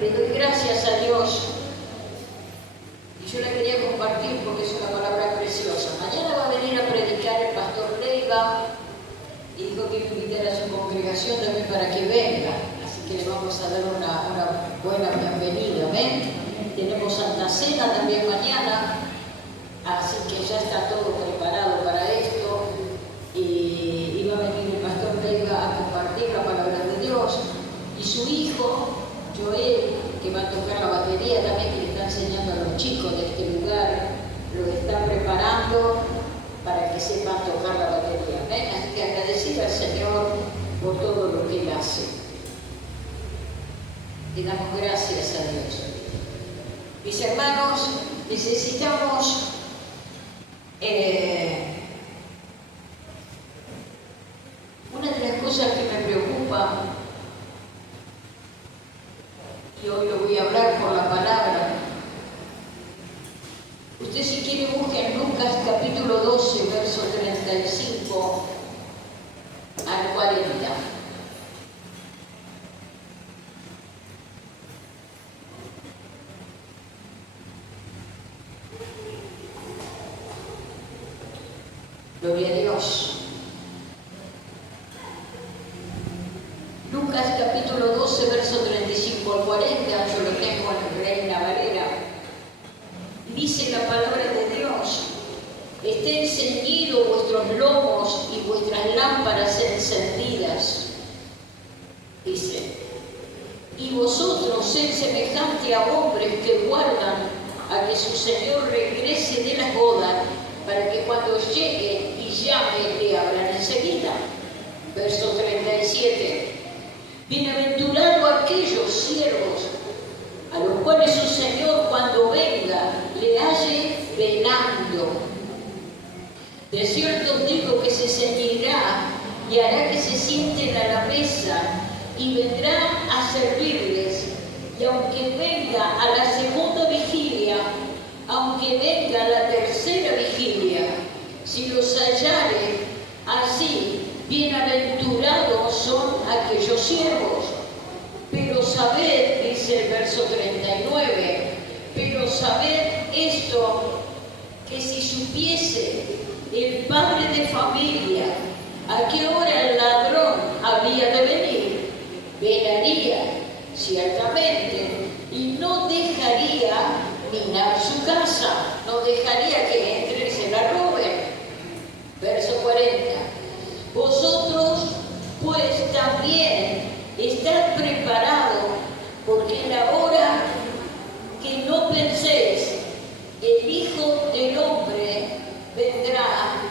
Le doy gracias a Dios. Y yo la quería compartir porque es una palabra preciosa. Mañana va a venir a predicar el pastor Leiva y dijo que invitar a su congregación también para que venga. Así que le vamos a dar una buena bienvenida. ¿Ven? Tenemos Santa Cena también mañana. Así que ya está todo preparado para esto. Y va a venir el pastor Leiva a compartir la palabra de Dios. Y su hijo, Joel, que va a tocar la batería también, que le está enseñando a los chicos de este lugar, lo está preparando para que sepan tocar la batería. ¿Ven? Así que agradecida al Señor por todo lo que Él hace. Le damos gracias a Dios. Mis hermanos, necesitamos una de las cosas que me preocupa, y hoy lo voy a hablar por la palabra. Usted, si quiere, busque en Lucas capítulo 12, verso 35 al 40. Gloria a Dios. Lucas capítulo 12, verso 35 al 40, yo lo tengo en Reina Valera. Dice la palabra de Dios: estén ceñidos vuestros lomos y vuestras lámparas encendidas. Dice: y vosotros sed semejante a hombres que guardan a que su Señor regrese de las bodas, para que cuando llegue y llame le abran enseguida. Verso 37. Bienaventurados aquellos siervos a los cuales su Señor, cuando venga, le halle velando. De cierto os digo que se ceñirá y hará que se sienten a la mesa y vendrá a servirles. Y aunque venga a la segunda vigilia, aunque venga a la tercera vigilia, si los hallare así, bienaventurados son aquellos siervos. Pero sabed, dice el verso 39, pero sabed esto, que si supiese el padre de familia a qué hora el ladrón había de venir, velaría ciertamente y no dejaría minar su casa, no dejaría que entre y se la roben. Verso 40. Vosotros pues también estad preparados, porque en la hora que no penséis, el Hijo del Hombre vendrá,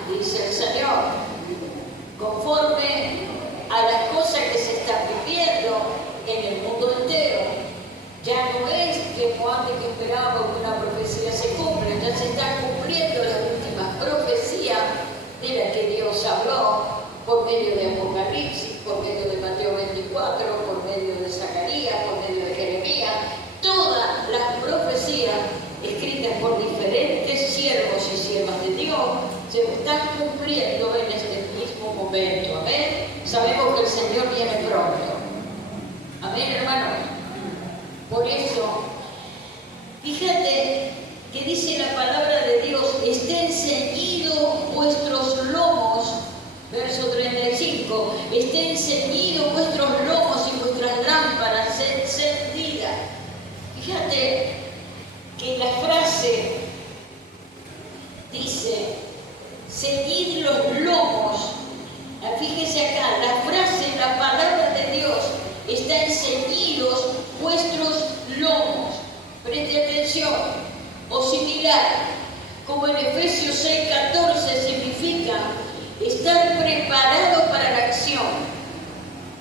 dice el Señor. Conforme a las cosas que se están viviendo en el mundo entero. Ya no es como antes que esperábamos que una profecía se cumpla, ya se están cumpliendo las últimas profecías de las que Dios habló por medio de Apocalipsis, por medio de Mateo 24, por medio de Zacarías, por medio de Jeremías. Todas las profecías escritas por diferentes siervos y siervas de Dios se están cumpliendo en este mismo momento. Amén. Sabemos que el Señor viene pronto. Amén, hermanos. Por eso, fíjate que dice la palabra de Dios: estén ceñidos vuestros lomos. Verso 35, estén ceñidos vuestros lomos y vuestras lámparas encendidas. Fíjate que la frase dice: ceñid los lomos. Fíjese acá, la frase, la palabra de Dios está en ceñidos vuestros lomos. Preste atención. O similar, como en Efesios 6:14 significa estar preparado para la acción,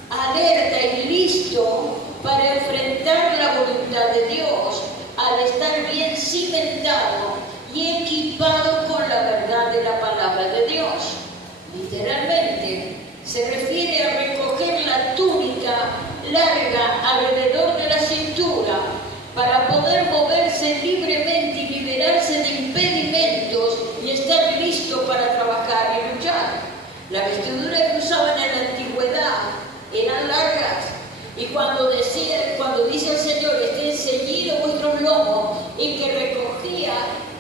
alerta y listo para enfrentar la voluntad de Dios, al estar bien cimentado y equipado con la verdad de la palabra de Dios. Literalmente, se refiere a recoger la túnica larga alrededor de la cintura para poder moverse libremente y liberarse de impedimentos y estar listo para trabajar y luchar. La vestidura que usaban en la antigüedad eran largas, y cuando dice el Señor, estén ceñido vuestros lomos, el que recogía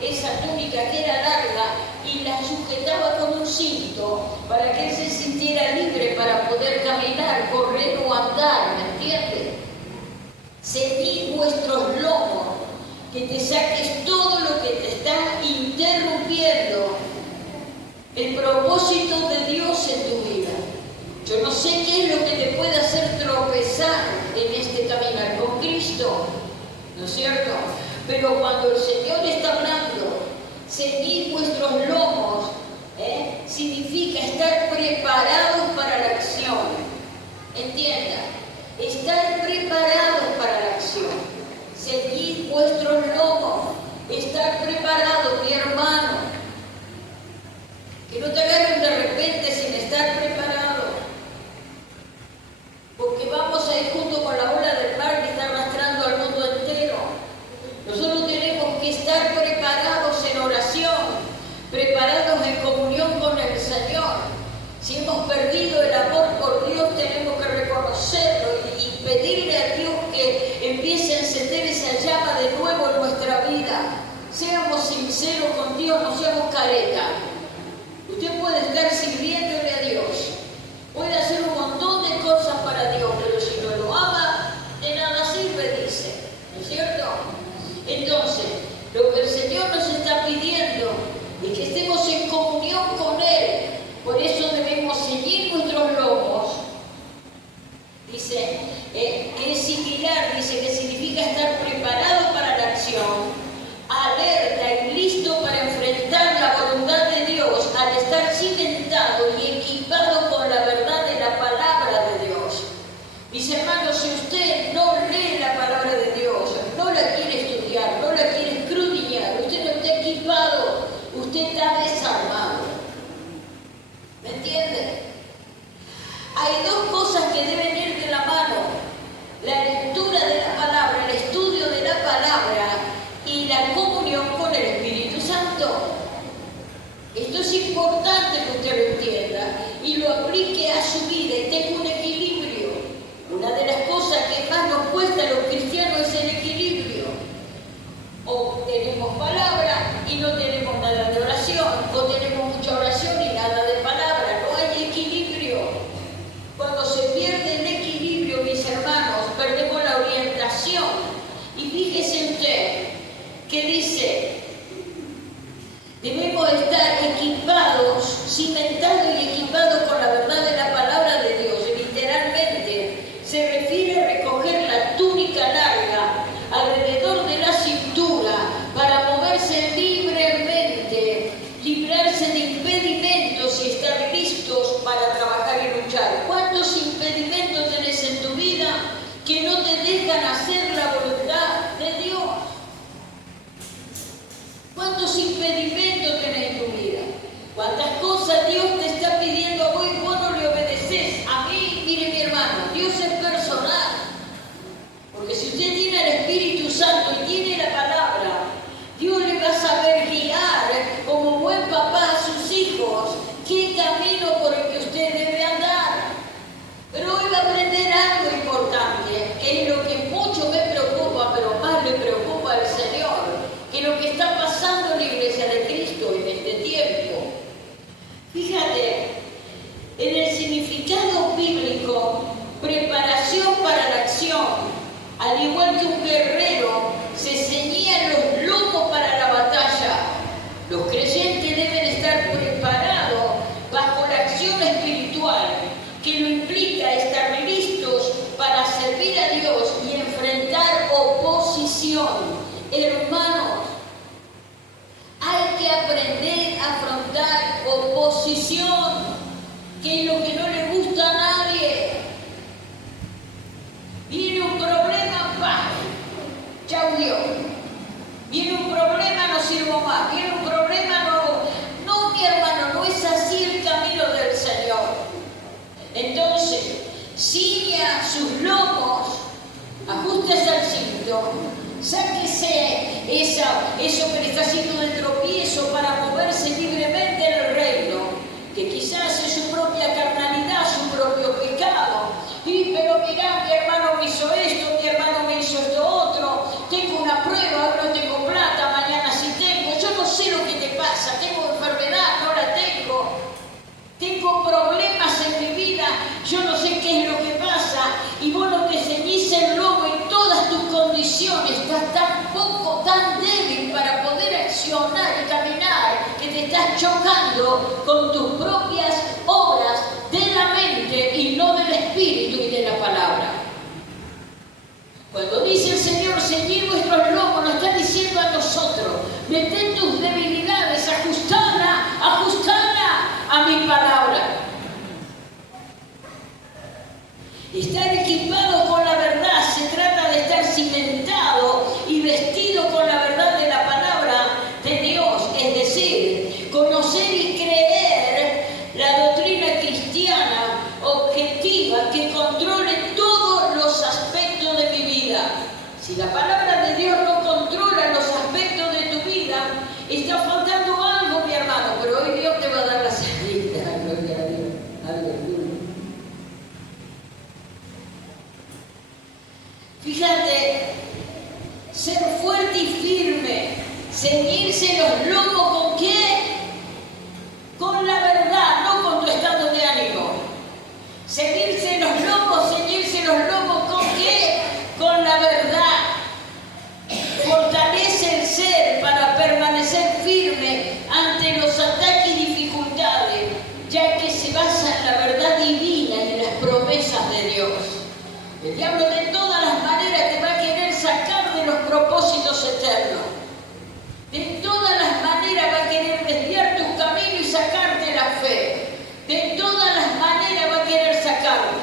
esa túnica que era larga y la sujetaba con un cinto para que él se sintiera libre para poder caminar, correr o andar, ¿me entiendes? Ceñid vuestros lomos, que te saques todo lo que te está interrumpiendo el propósito de Dios en tu vida. Yo no sé qué es lo que te puede hacer tropezar en este caminar con Cristo, ¿no es cierto? Pero cuando el Señor está hablando, ceñid vuestros lomos, significa estar preparados para la acción. Entienda, estar preparados para la acción. Ceñid vuestros lomos, estar preparados, mi hermano. Que no te agarren de repente sin estar preparado. Porque vamos a ir junto con la ola del mar que está arrastrando al mundo entero. Nosotros tenemos que estar preparados en oración, preparados en comunión con el Señor. Si hemos perdido el amor por Dios, tenemos que reconocerlo y pedirle a Dios que empiece a encender esa llama de nuevo en nuestra vida. Seamos sinceros con Dios, no seamos caretas. Usted puede estar sirviéndole a Dios, puede hacer un montón de cosas para Dios, pero si no lo ama, de nada sirve, dice, ¿no es cierto? Entonces, lo que el Señor nos está pidiendo es que estemos en comunión con Él. Por eso debemos ceñir nuestros lomos. Dice, que es similar, dice que significa estar preparado para la acción, alerta y listo para enfrentar la voluntad de Dios al estar cimentado y equipado con la verdad de la palabra de Dios. Mis hermanos, si usted no lee la palabra de Dios, no la quiere estudiar, no la quiere escudriñar, usted no está equipado, usted está desarmado. ¿Me entiende? Hay dos cosas que deben ir de la mano: la lectura de la palabra, el estudio de la palabra y la comunión con el Espíritu Santo. Esto es importante que usted lo entienda y lo aplique a su vida y tenga un equilibrio. Una de las cosas que más nos cuesta a los cristianos es el equilibrio. O tenemos palabra y no tenemos nada de oración, o tenemos mucha oración y nada de palabra. No hay equilibrio. Cuando se pierde el equilibrio, mis hermanos, perdemos la orientación. Y fíjese usted que dice, debemos estar equipados, cimentados y equipados con la verdad de la palabra de Dios. Literalmente se refiere a recoger la túnica larga alrededor de la cintura para moverse libremente, librarse de impedimentos y estar listos para trabajar y luchar. ¿Cuántos impedimentos tenés en tu vida que no te dejan hacer la voluntad de Dios? ¿Cuántos impedimentos tenés en tu vida? ¿Cuántas cosas Dios te está pidiendo a vos y vos no le obedeces? A mí, mire mi hermano, Dios es personal. Porque si usted tiene el Espíritu Santo y tiene la palabra, Dios le va a saber guiar como buen papá a sus hijos qué camino por el que usted debe andar. Pero hoy va a aprender algo importante, que es lo que mucho me preocupa, pero más le preocupa al Señor, que lo que está pasando en la Iglesia de Cristo en este tiempo. Fíjate, en el significado bíblico, preparación para la acción. Al igual que un guerrero se ceñía los lomos para la batalla, los creyentes deben estar preparados bajo la acción espiritual, que lo implica estar listos para servir a Dios y enfrentar oposición. Hermanos, hay que aprender a afrontar oposición, que es lo que no le gusta a nadie. Viene un problema, ¡pah! Chau Dios. Viene un problema, no sirvo más. Viene un problema, no, mi hermano, no es así el camino del Señor. Entonces, ciña sus lomos, ajústese al cinto, sáquese eso que le está haciendo de tropiezo para moverse libremente en el reino, que quizás es su propia carnalidad, su propio pecado. Y pero mirá, mi hermano me hizo esto, mi hermano me hizo esto otro, estás tan poco, tan débil para poder accionar y caminar, que te estás chocando con tus propias obras de la mente y no del espíritu y de la palabra. Cuando dice el Señor, ceñid vuestros lomos, nos está diciendo a nosotros, meted tus debilidades, ajustala a mi palabra. Estar equipado con la verdad se trata de estar cimentado y vestido con la verdad de la palabra de Dios, es decir, conocer y creer la doctrina cristiana objetiva que controle todos los aspectos de mi vida. Si la palabra de Dios no controla los aspectos de tu vida, está faltando algo, mi hermano, pero hoy Dios te va a dar la salida. Gloria a Dios. Aleluya. Fíjate, ser fuerte y firme, ceñirse los lomos, ¿con qué? Con la verdad, no con tu estado de ánimo. Ceñirse los lomos, ¿con qué? Con la verdad. Fortalece el ser para permanecer firme ante los ataques y dificultades, ya que se basa en la verdad divina y en las promesas de Dios. El diablo de todas las maneras te va a querer sacar de los propósitos eternos. De todas las maneras va a querer desviar tus caminos y sacarte la fe. De todas las maneras va a querer sacarte.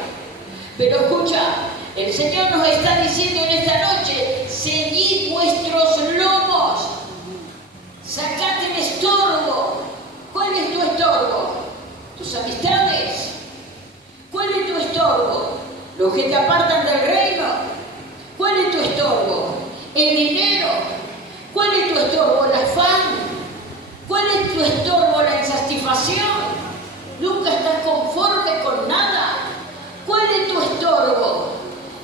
Pero escucha, el Señor nos está diciendo en esta noche, ceñid vuestros lomos. Sacate el estorbo. ¿Cuál es tu estorbo? ¿Tus amistades? ¿Cuál es tu estorbo? ¿Los que te apartan del reino? ¿Cuál es tu estorbo? ¿El dinero? ¿Cuál es tu estorbo? ¿El afán? ¿Cuál es tu estorbo? ¿La insatisfacción? ¿Nunca estás conforme con nada? ¿Cuál es tu estorbo?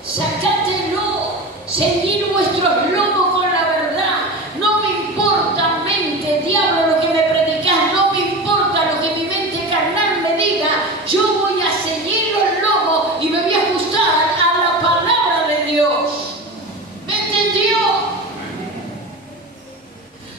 Sácatelo. Ceñid vuestros lomos con la verdad. No me importa, mente, diablo, lo que me predicas. No me importa lo que mi mente carnal me diga. Yo voy a ceñir los lomos y me voy a ajustar a la palabra de Dios. ¿Me entendió?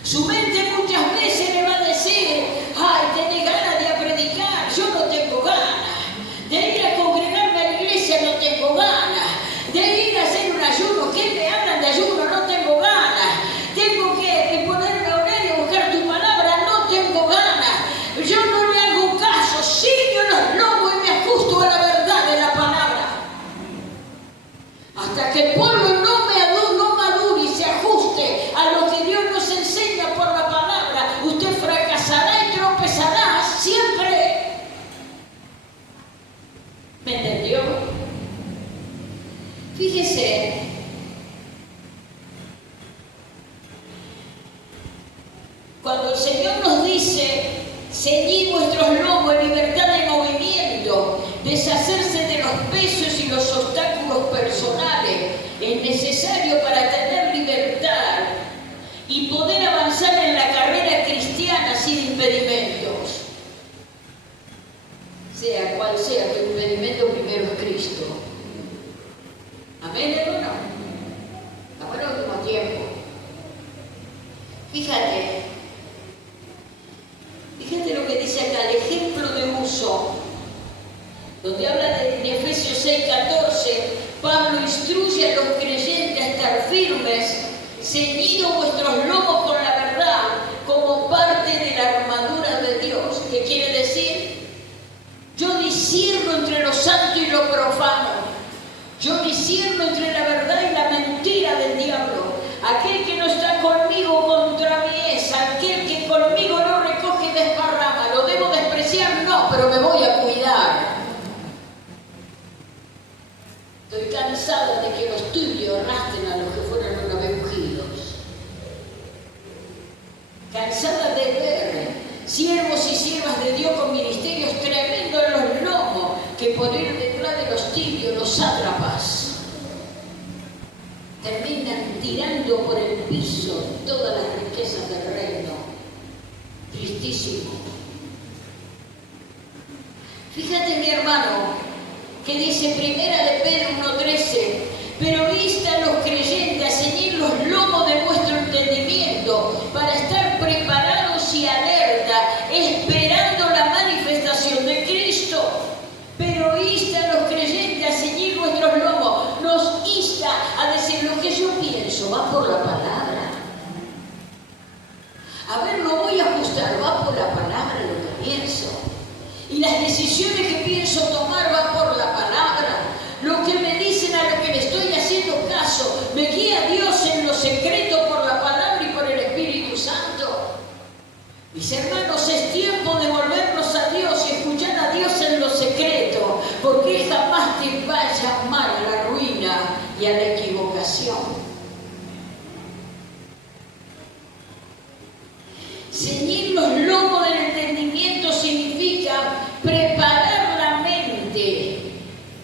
Su mente muchas veces le va a decir, ay, tenés ganas de ir a predicar, yo no tengo ganas. De ir a congregarme a la iglesia no tengo ganas. De ir a hacer un ayuno, ¿qué me hablan de ayuno? No tengo ganas. Tengo que ponerme a orar y a buscar tu palabra, no tengo ganas. Yo no le hago caso, ciño los lomos y me ajusto a la verdad de la palabra. Hasta que el pueblo no madure y se ajuste a lo que Dios nos enseña por la palabra, usted fracasará y tropezará siempre. ¿Me entendió? Fíjese, cuando el Señor nos dice, ceñid vuestros lomos en libertad de movimiento, deshacerse de los pesos y los obstáculos personales, es necesario para tener libertad y poder avanzar en la carrera cristiana sin impedimentos. Sea cual sea tu impedimento, primero es Cristo. Amén, hermano. Estamos en el último tiempo. Fíjate lo que dice acá, el ejemplo de uso, donde habla de Efesios 6:14, Pablo instruye a los creyentes a estar firmes, ceñidos vuestros lomos con la verdad, como parte de la armadura de Dios. ¿Qué quiere decir? Yo discierno entre lo santo y lo profano. Yo discierno entre la verdad y la mentira del diablo. Aquel que no está conmigo contra mí es, aquel que conmigo no recoge y desparrama. ¿Lo debo despreciar? No, pero me voy a cuidar. Estoy cansada de que los tuyos arrastren a los que fueron una vez ungidos. Cansada de ver siervos y siervas de Dios con ministerios tremendos en los lomos, que por ir detrás de los tibios, los sátrapas, terminan tirando por el piso todas las riquezas del reino. Tristísimo. Fíjate, mi hermano, que dice Primera de Pedro 1:13, pero insta a los creyentes a ceñir los lomos las decisiones que pienso tomar van por la palabra. Lo que me dicen, a lo que le estoy haciendo caso, me guía Dios en lo secreto por la palabra y por el Espíritu Santo. Mis hermanos, es tiempo de volvernos a Dios y escuchar a Dios en lo secreto, porque Él jamás te va a llamar a la ruina y a la equivocación. Ceñir los lomos del entendimiento significa preparar la mente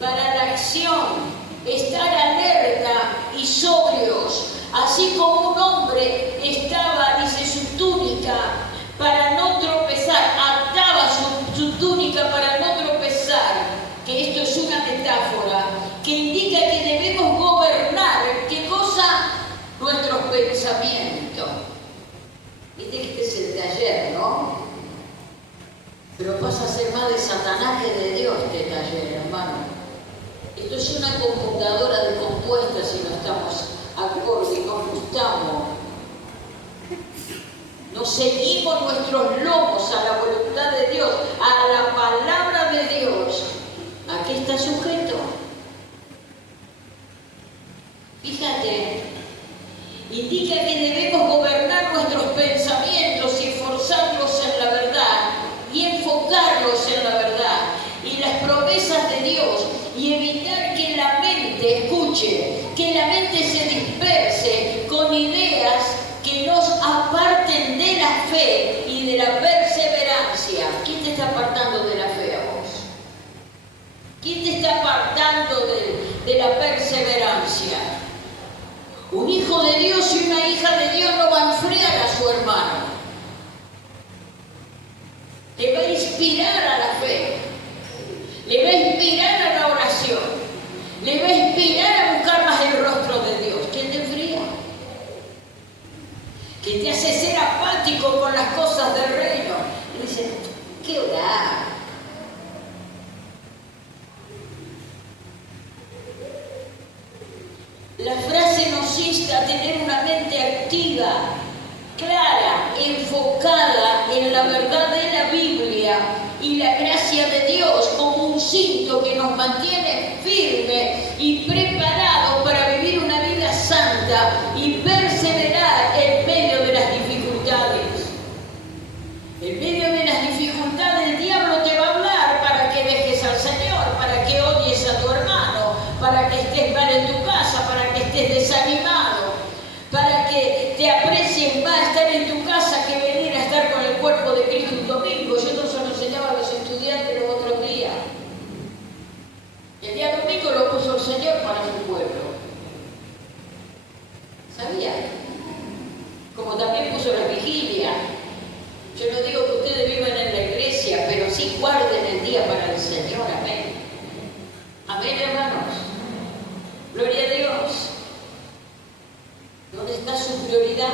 para la acción, estar alerta y sobrios, así como un hombre estaba, dice, su túnica para no tropezar, ataba su túnica para no tropezar, que esto es una metáfora que indica que debemos gobernar, ¿qué cosa? Nuestros pensamientos. Viste que este es el de ayer, ¿no? Pero pasa a ser más de Satanás que de Dios este taller, hermano. Esto es una computadora descompuesta si no estamos acorde, no ajustamos. Nos ceñimos nuestros lomos a la voluntad de Dios, a la palabra de Dios. ¿A qué está sujeto? Fíjate, indica que debemos gobernar nuestros pensamientos y esforzarlos en la verdad y enfocarlos en la verdad y las promesas de Dios y evitar que la mente escuche, que la mente se disperse con ideas que nos aparten de la fe y de la perseverancia. ¿Quién te está apartando de la fe a vos? ¿Quién te está apartando de la perseverancia? Un hijo de Dios y una hija de Dios no va a enfriar a su hermano. Le va a inspirar a la fe. Le va a inspirar a la oración. Le va a inspirar a buscar más el rostro de Dios. ¿Quién te enfría? Que te hace ser apático con las cosas del reino. Y dice, ¿qué orar? La frase nos insta a tener una mente activa, clara, enfocada en la verdad de la Biblia y la gracia de Dios como un cinto que nos mantiene firme y preparado para vivir una vida santa y perseverar en medio de las dificultades. En medio de las dificultades el diablo te va a hablar para que dejes al Señor, para que odies a tu hermano, para que estés mal en tu casa, para que estés desanimado, para que te aprecien más estar en tu casa que venir a estar con el cuerpo de Cristo un domingo. Yo no se lo enseñaba a los estudiantes los otros días. El día domingo lo puso el Señor para su pueblo. ¿Sabía? Como también puso la vigilia. Yo no digo que ustedes vivan en la iglesia, pero sí guarden el día para el Señor. Amén. Amén, hermanos. Gloria a Dios. ¿Dónde está su prioridad?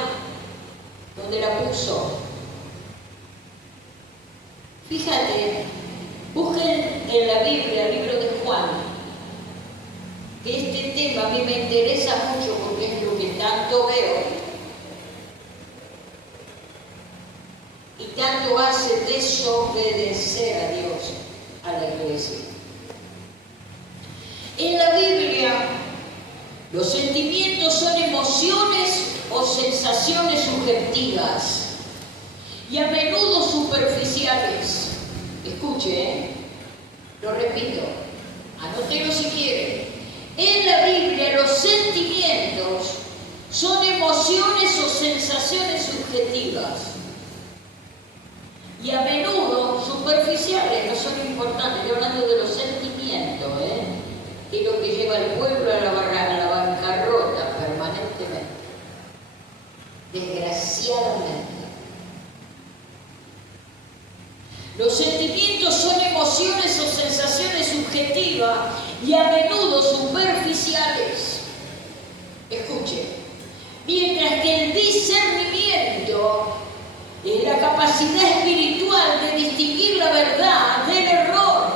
¿Dónde la puso? Fíjate, busquen en la Biblia, el libro de Juan, que este tema a mí me interesa mucho porque es lo que tanto veo y tanto hace desobedecer a Dios, a la iglesia. En la Biblia, los sentimientos son emociones o sensaciones subjetivas y a menudo superficiales. Escuche, lo repito, anótelo si quiere. En la Biblia, los sentimientos son emociones o sensaciones subjetivas y a menudo superficiales, no son importantes. Estoy hablando de los sentimientos, que es lo que lleva al pueblo a la bancarrota permanentemente, desgraciadamente. Los sentimientos son emociones o sensaciones subjetivas y a menudo superficiales. Escuche, mientras que el discernimiento es la capacidad espiritual de distinguir la verdad del error,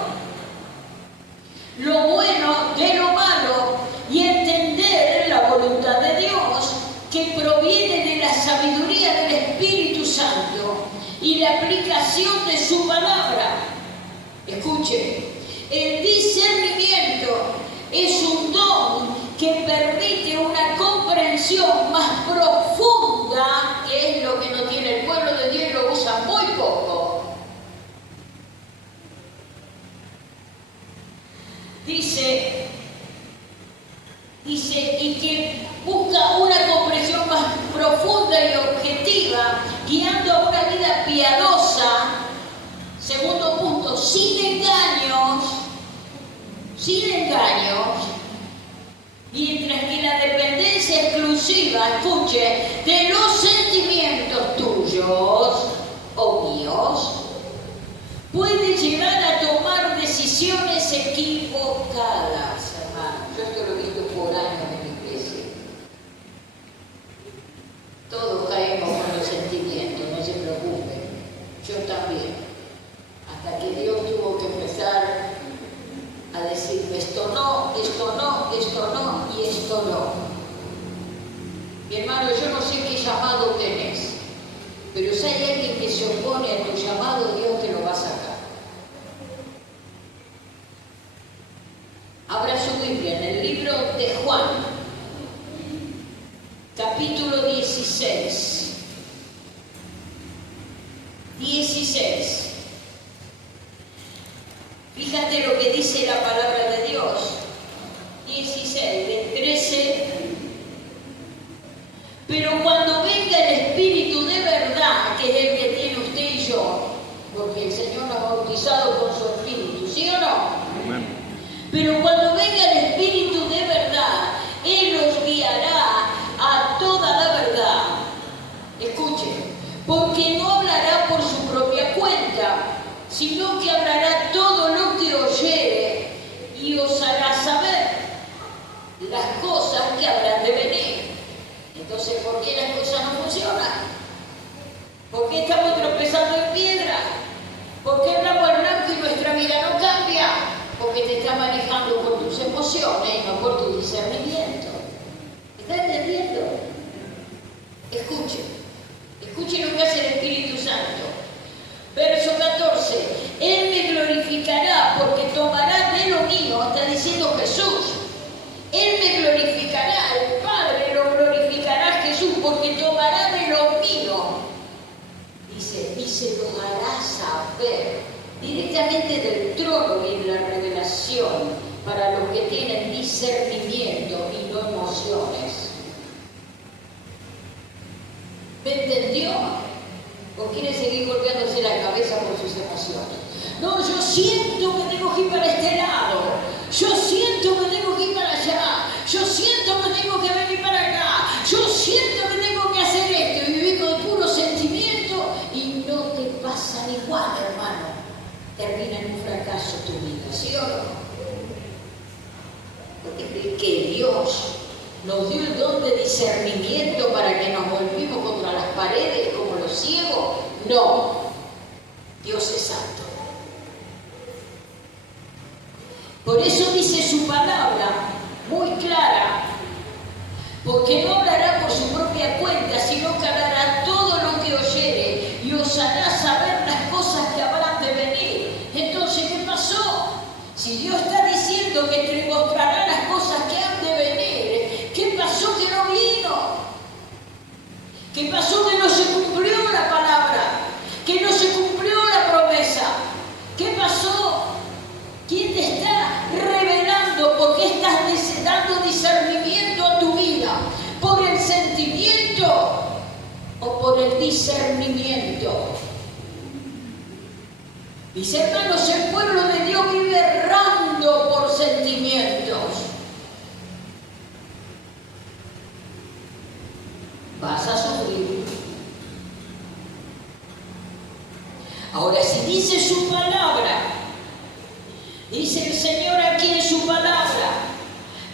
lo bueno de lo malo y entender la voluntad de Dios que proviene de la sabiduría del Espíritu Santo y la aplicación de su palabra. Escuchen, el discernimiento es un don que permite una comprensión más profunda, que es lo que no tiene el pueblo de Dios, lo usa muy poco. Dice, y que busca una comprensión más profunda y objetiva, guiando a una vida piadosa. Segundo punto, sin engaños, mientras que la dependencia exclusiva, escuche, de los sentimientos tuyos o míos, puede llegar a tomar decisiones equivocadas, hermano. Yo esto lo he visto por años en mi iglesia. Todos caemos con los sentimientos, no se preocupen. Yo también. Hasta que Dios tuvo que empezar a decirme esto no, esto no, esto no y esto no. Mi hermano, yo no sé qué llamado tenés, pero si hay alguien que se opone a tu llamado, Dios te lo va a sacar. Abra su Biblia en el libro de Juan, capítulo 16. 16. Fíjate lo que dice la palabra de Dios. 16, del 13. Pero cuando venga el Espíritu de verdad, que es el que tiene usted y yo, porque el Señor nos ha bautizado con su Espíritu, ¿sí o no? Amén. Pero cuando venga el Espíritu de verdad, Él os guiará a toda la verdad. Escuchen, porque no hablará por su propia cuenta, sino que hablará todo lo que oyere y os hará saber las cosas que habrán de venir. Entonces, ¿por qué las cosas no funcionan? ¿Por qué estamos tropezando en piedra? ¿Por qué hablamos al blanco y nuestra vida no cambia? Porque te está manejando por tus emociones y no por tu discernimiento. ¿Estás entendiendo? Escuchen lo que hace el Espíritu Santo. Verso 14, Él me glorificará porque tomará de lo mío, está diciendo Jesús. Él me glorificará, el Padre lo glorificará a Jesús porque tomará de lo mío. Dice, y se lo hará saber directamente del trono y de la revelación para los que tienen discernimiento y no emociones. ¿Me entendió? ¿O quiere seguir golpeándose la cabeza por sus emociones? No, yo siento que tengo que ir para este lado. Yo siento que tengo que ir para allá. Yo siento que tengo que venir para acá. Yo siento que tengo que hacer esto. Y vivir con puro sentimiento y no te pasa igual, hermano. Termina en un fracaso tu vida, ¿sí o no? Porque que Dios nos dio el don de discernimiento para que nos volvimos contra las paredes como los ciegos. No, Dios es santo. Por eso dice su palabra muy clara, porque no hablará por su propia cuenta, sino que hablará todo lo que oyere y os hará saber las cosas que habrán de venir. Entonces, ¿qué pasó? Si Dios está diciendo que te mostrará las cosas que han de venir, ¿qué pasó que no vino? ¿Qué pasó que no se cumplió la palabra? ¿Que no se cumplió la promesa? ¿Qué pasó? ¿Quién te está revelando? ¿Por qué estás dando discernimiento a tu vida? ¿Por el sentimiento o por el discernimiento? Mis hermanos, el pueblo de Dios vive errando por sentimientos. Vas a sufrir. Ahora, si dice su palabra, dice el Señor aquí en su palabra,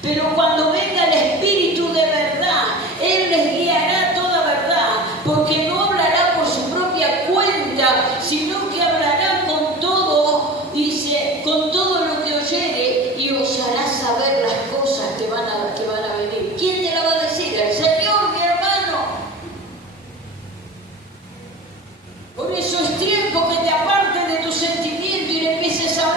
pero cuando venga el Espíritu de verdad, Él les guiará a toda verdad, porque no hablará por su propia cuenta, sino que hablará con todo, dice, con todo lo que oyere y os hará saber las cosas que van a venir. ¿Quién te la va a decir? El Señor, mi hermano. Por eso es tiempo que te apartes de tu sentimiento y le empieces a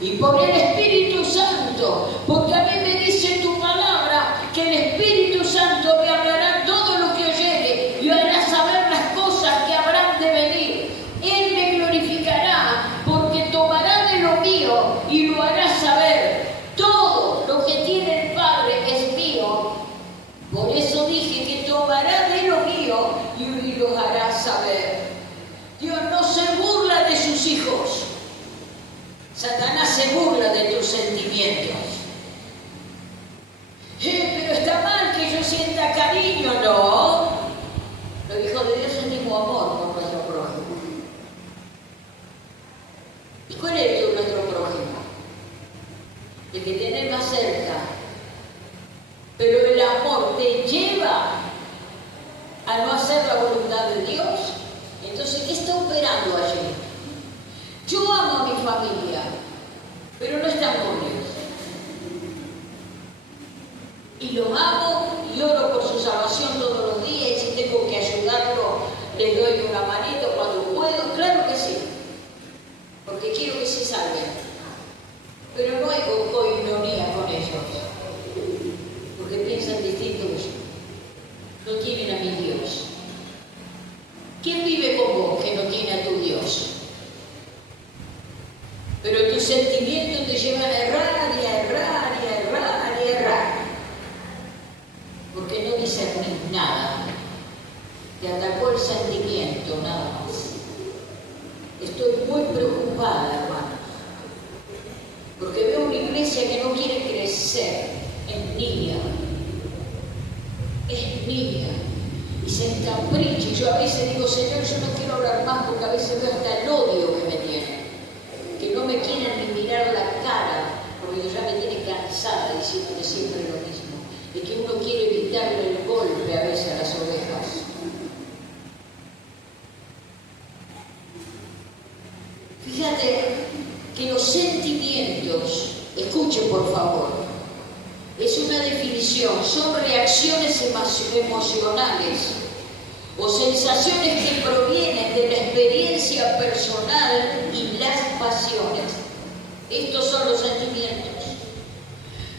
y por el Espíritu Santo, porque a mí me dice tu palabra que el Espíritu Santo me hablará todo lo que oyere y hará saber las cosas que habrán de venir. Él me glorificará porque tomará de lo mío y lo hará saber. Todo lo que tiene el Padre es mío. Por eso dije que tomará de lo mío y lo hará saber. Dios no se burla de sus hijos. Satanás se burla de tus sentimientos. Pero está mal que yo sienta cariño, ¿no? Los hijos de Dios sentimos amor por nuestro prójimo. ¿Y cuál es nuestro prójimo? El que tenés más cerca. Pero el amor te lleva a no hacer la voluntad de Dios. Entonces, ¿qué está operando allí? Yo amo a mi familia, pero no están con Dios. Y lo amo y oro por su salvación todos los días, y si tengo que ayudarlo, les doy una manito cuando puedo. Claro que sí, porque quiero que se salven. Pero no hay coinonía con ellos, porque piensan distinto que yo. No tienen a mi Dios. ¿Quién vive con vos que no tiene a tu Dios? Pero tus sentimientos te llevan a errar y a errar y a errar y a errar. Porque no discernís nada. Te atacó el sentimiento, nada más. Estoy muy preocupada, hermanos, porque veo una iglesia que no quiere crecer. Es niña. Es niña. Y se encapricha. Y yo a veces digo, Señor, yo no quiero hablar más porque a veces veo hasta el odio que me tienen. Que no me quieren ni mirar la cara, porque ya me tiene cansada diciéndome siempre lo mismo. Es que uno quiere evitarle el golpe a veces a las ovejas. Fíjate que los sentimientos, escuchen por favor, es una definición, son reacciones emocionales o sensaciones que provienen de la experiencia personal y las pasiones. Estos son los sentimientos.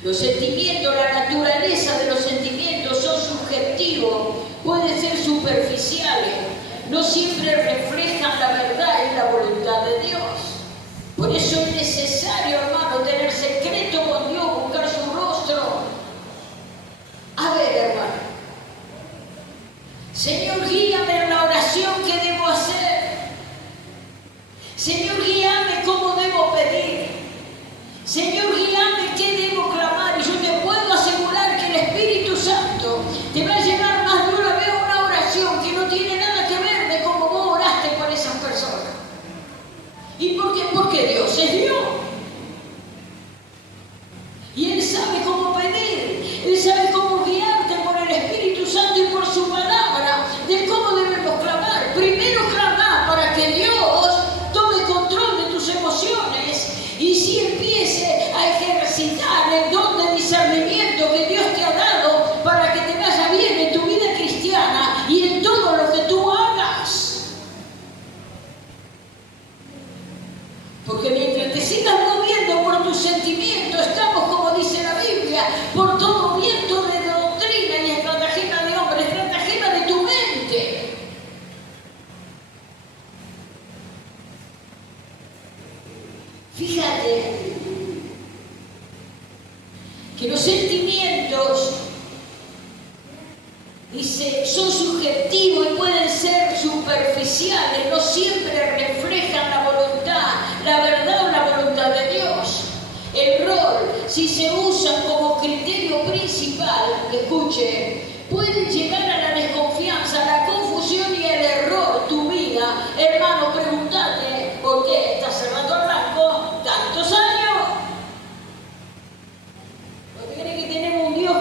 Los sentimientos, la naturaleza de los sentimientos son subjetivos, pueden ser superficiales, no siempre reflejan la verdad y la voluntad de Dios. Por eso es necesario, hermano, tener secreto con Dios, buscar su rostro. A ver, hermano. Señor, guíame en la oración que debo hacer. Señor, guíame cómo debo pedir. Señor, guíame qué debo clamar. Y yo te puedo asegurar que el Espíritu Santo te va a llevar más de una vez a una oración que no tiene nada que ver de cómo vos oraste por esas personas. ¿Y por qué? Porque Dios es Dios. Y Él sabe cómo pedir. Él sabe cómo guiarte por el Espíritu Santo y por su palabra de cómo debemos clamar. Primero clamar para que Dios tome control de tus emociones y si empiece a ejercitar el don de discernimiento que Dios te ha dado para que te vaya bien en tu vida cristiana y en todo lo que tú hagas. Porque mientras te sigas moviendo por tus sentimientos, estamos, como dice la Biblia, por todo viento de doctrina y estratagema de hombre, estratagema de tu mente. Fíjate que los sentimientos, dice, son subjetivos y pueden ser superficiales, no siempre reflejan la voluntad, la verdad o la voluntad de Dios. El rol, si se usa como criterio principal, escuche, puede llegar a la desconfianza, la confusión y el error tu vida. Hermano, pregúntate, ¿por qué estás cerrando el blanco tantos años? ¿Porque crees que tenemos un Dios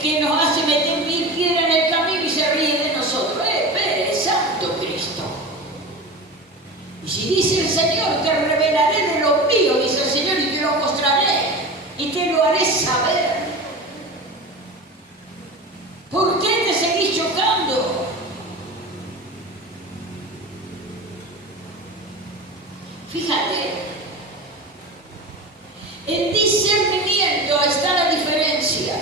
que nos hace meter piedra en el camino y se ríe de nosotros? Espere, Santo Cristo. Y si dice el Señor, te revelaré de lo mío, dice el Señor, y te lo mostraré, y te lo haré saber. El discernimiento, ahí está la diferencia.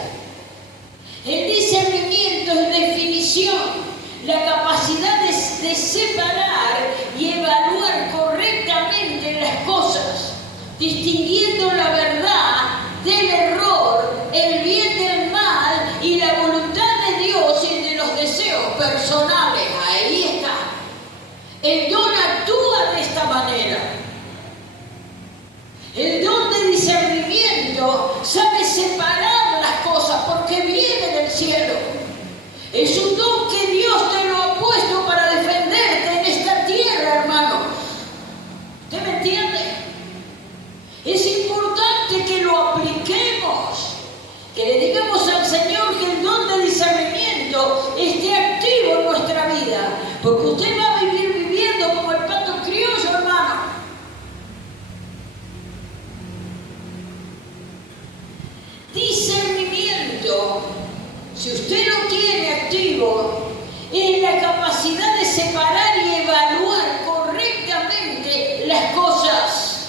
El discernimiento es definición, la capacidad de separar y evaluar correctamente las cosas, distinguiendo la verdad del error, el bien del mal y la voluntad de Dios y de los deseos personales. Ahí está. El don actúa de esta manera. El don de discernimiento sabe separar las cosas porque viene del cielo. Es un don que Dios te lo ha puesto para defenderte en esta tierra, hermano. ¿Usted me entiende? Es importante que lo apliquemos, que le digamos al Señor que el don de discernimiento esté activo en nuestra vida, porque usted va a vivir viviendo como el pato criollo, hermano. Discernimiento, si usted lo tiene activo, es la capacidad de separar y evaluar correctamente las cosas,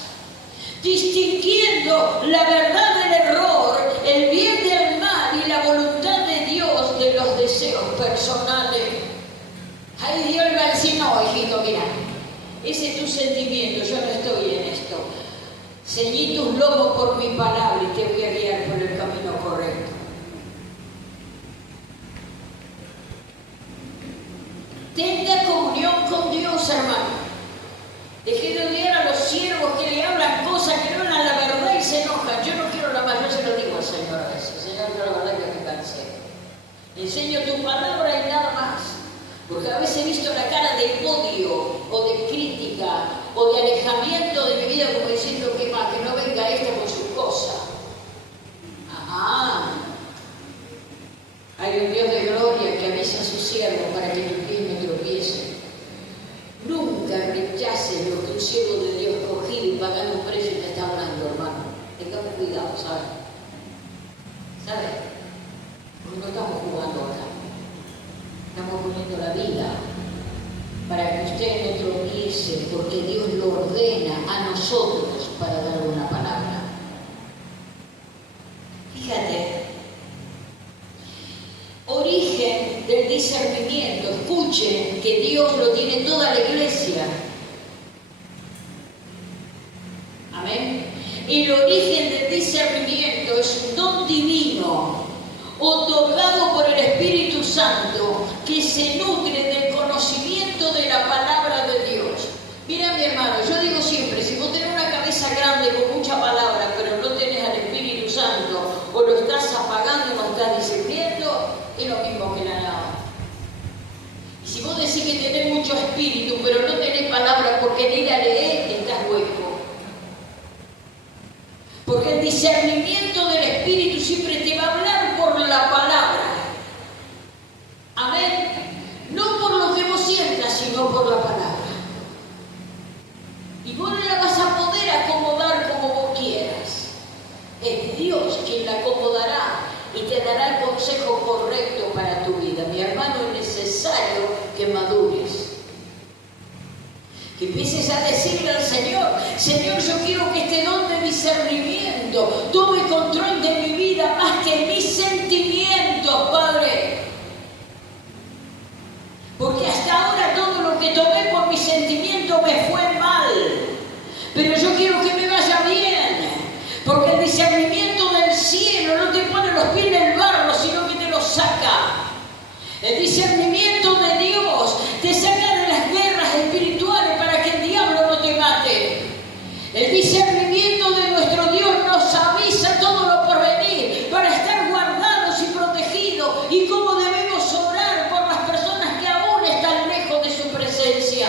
distinguiendo la verdad del error, el bien del mal y la voluntad de Dios de los deseos personales. Ahí Dios le va a decir, no, hijito, mira, ese es tu sentimiento, yo no estoy en esto. Ceñí tus lomos por mi palabra y te voy a guiar por el camino correcto. Tenga comunión con Dios, hermano. Deje de odiar a los siervos que le hablan cosas que no eran la verdad y se enojan. Yo no quiero la más, yo se lo digo al Señor a veces. Señor, yo la verdad que me cansé. Enseño tu palabra y nada más. Porque a veces he visto la cara de odio o de crítica o de alejamiento de mi vida como diciendo que más, que no venga esta con su cosa. Ajá. Hay un Dios de gloria que avisa a su siervo para que tu pie no tropiece. Nunca rechaces lo que un siervo de Dios cogido y pagando un precio te está hablando, hermano. Tengamos cuidado, ¿sabes? ¿Sabes? Porque no estamos jugando acá. Estamos poniendo la vida para que usted no tropiece, porque Dios lo ordena a nosotros para dar una palabra. Fíjate, origen del discernimiento. Escuchen que Dios lo tiene toda la iglesia. Amén. El origen del discernimiento es un don divino otorgado por el Espíritu Santo que se nutre del conocimiento de la palabra de Dios. Mira, mi hermano, yo digo siempre, si vos tenés una cabeza grande con mucha palabra, pero no tenés al Espíritu Santo, o lo estás apagando y no estás discerniendo, es lo mismo que la nada. Y si vos decís que tenés mucho espíritu, pero no tenés palabra porque ni la leés, estás hueco. Porque el discernimiento del Espíritu siempre te va a hablar por la palabra. Amén. No por lo que vos sientas, sino por la palabra. Y vos no la vas a poder acomodar como vos quieras. Es Dios quien la acomodará y te dará el consejo correcto para tu vida. Mi hermano, es necesario que madures. Que empieces a decirle al Señor, Señor, yo quiero que este don de discernimiento tome control de mi vida más que mis sentimientos, Padre. Porque hasta ahora todo lo que tomé por mis sentimientos me fue mal. Pero yo quiero que me vaya bien. Porque el discernimiento del cielo no te pone los pies en el barro, sino que te los saca. El discernimiento de Dios te saca de las guerras espirituales para que el diablo no te mate. El discernimiento de nuestro Dios nos avisa todo lo por venir para estar guardados y protegidos y cómo debemos orar por las personas que aún están lejos de su presencia.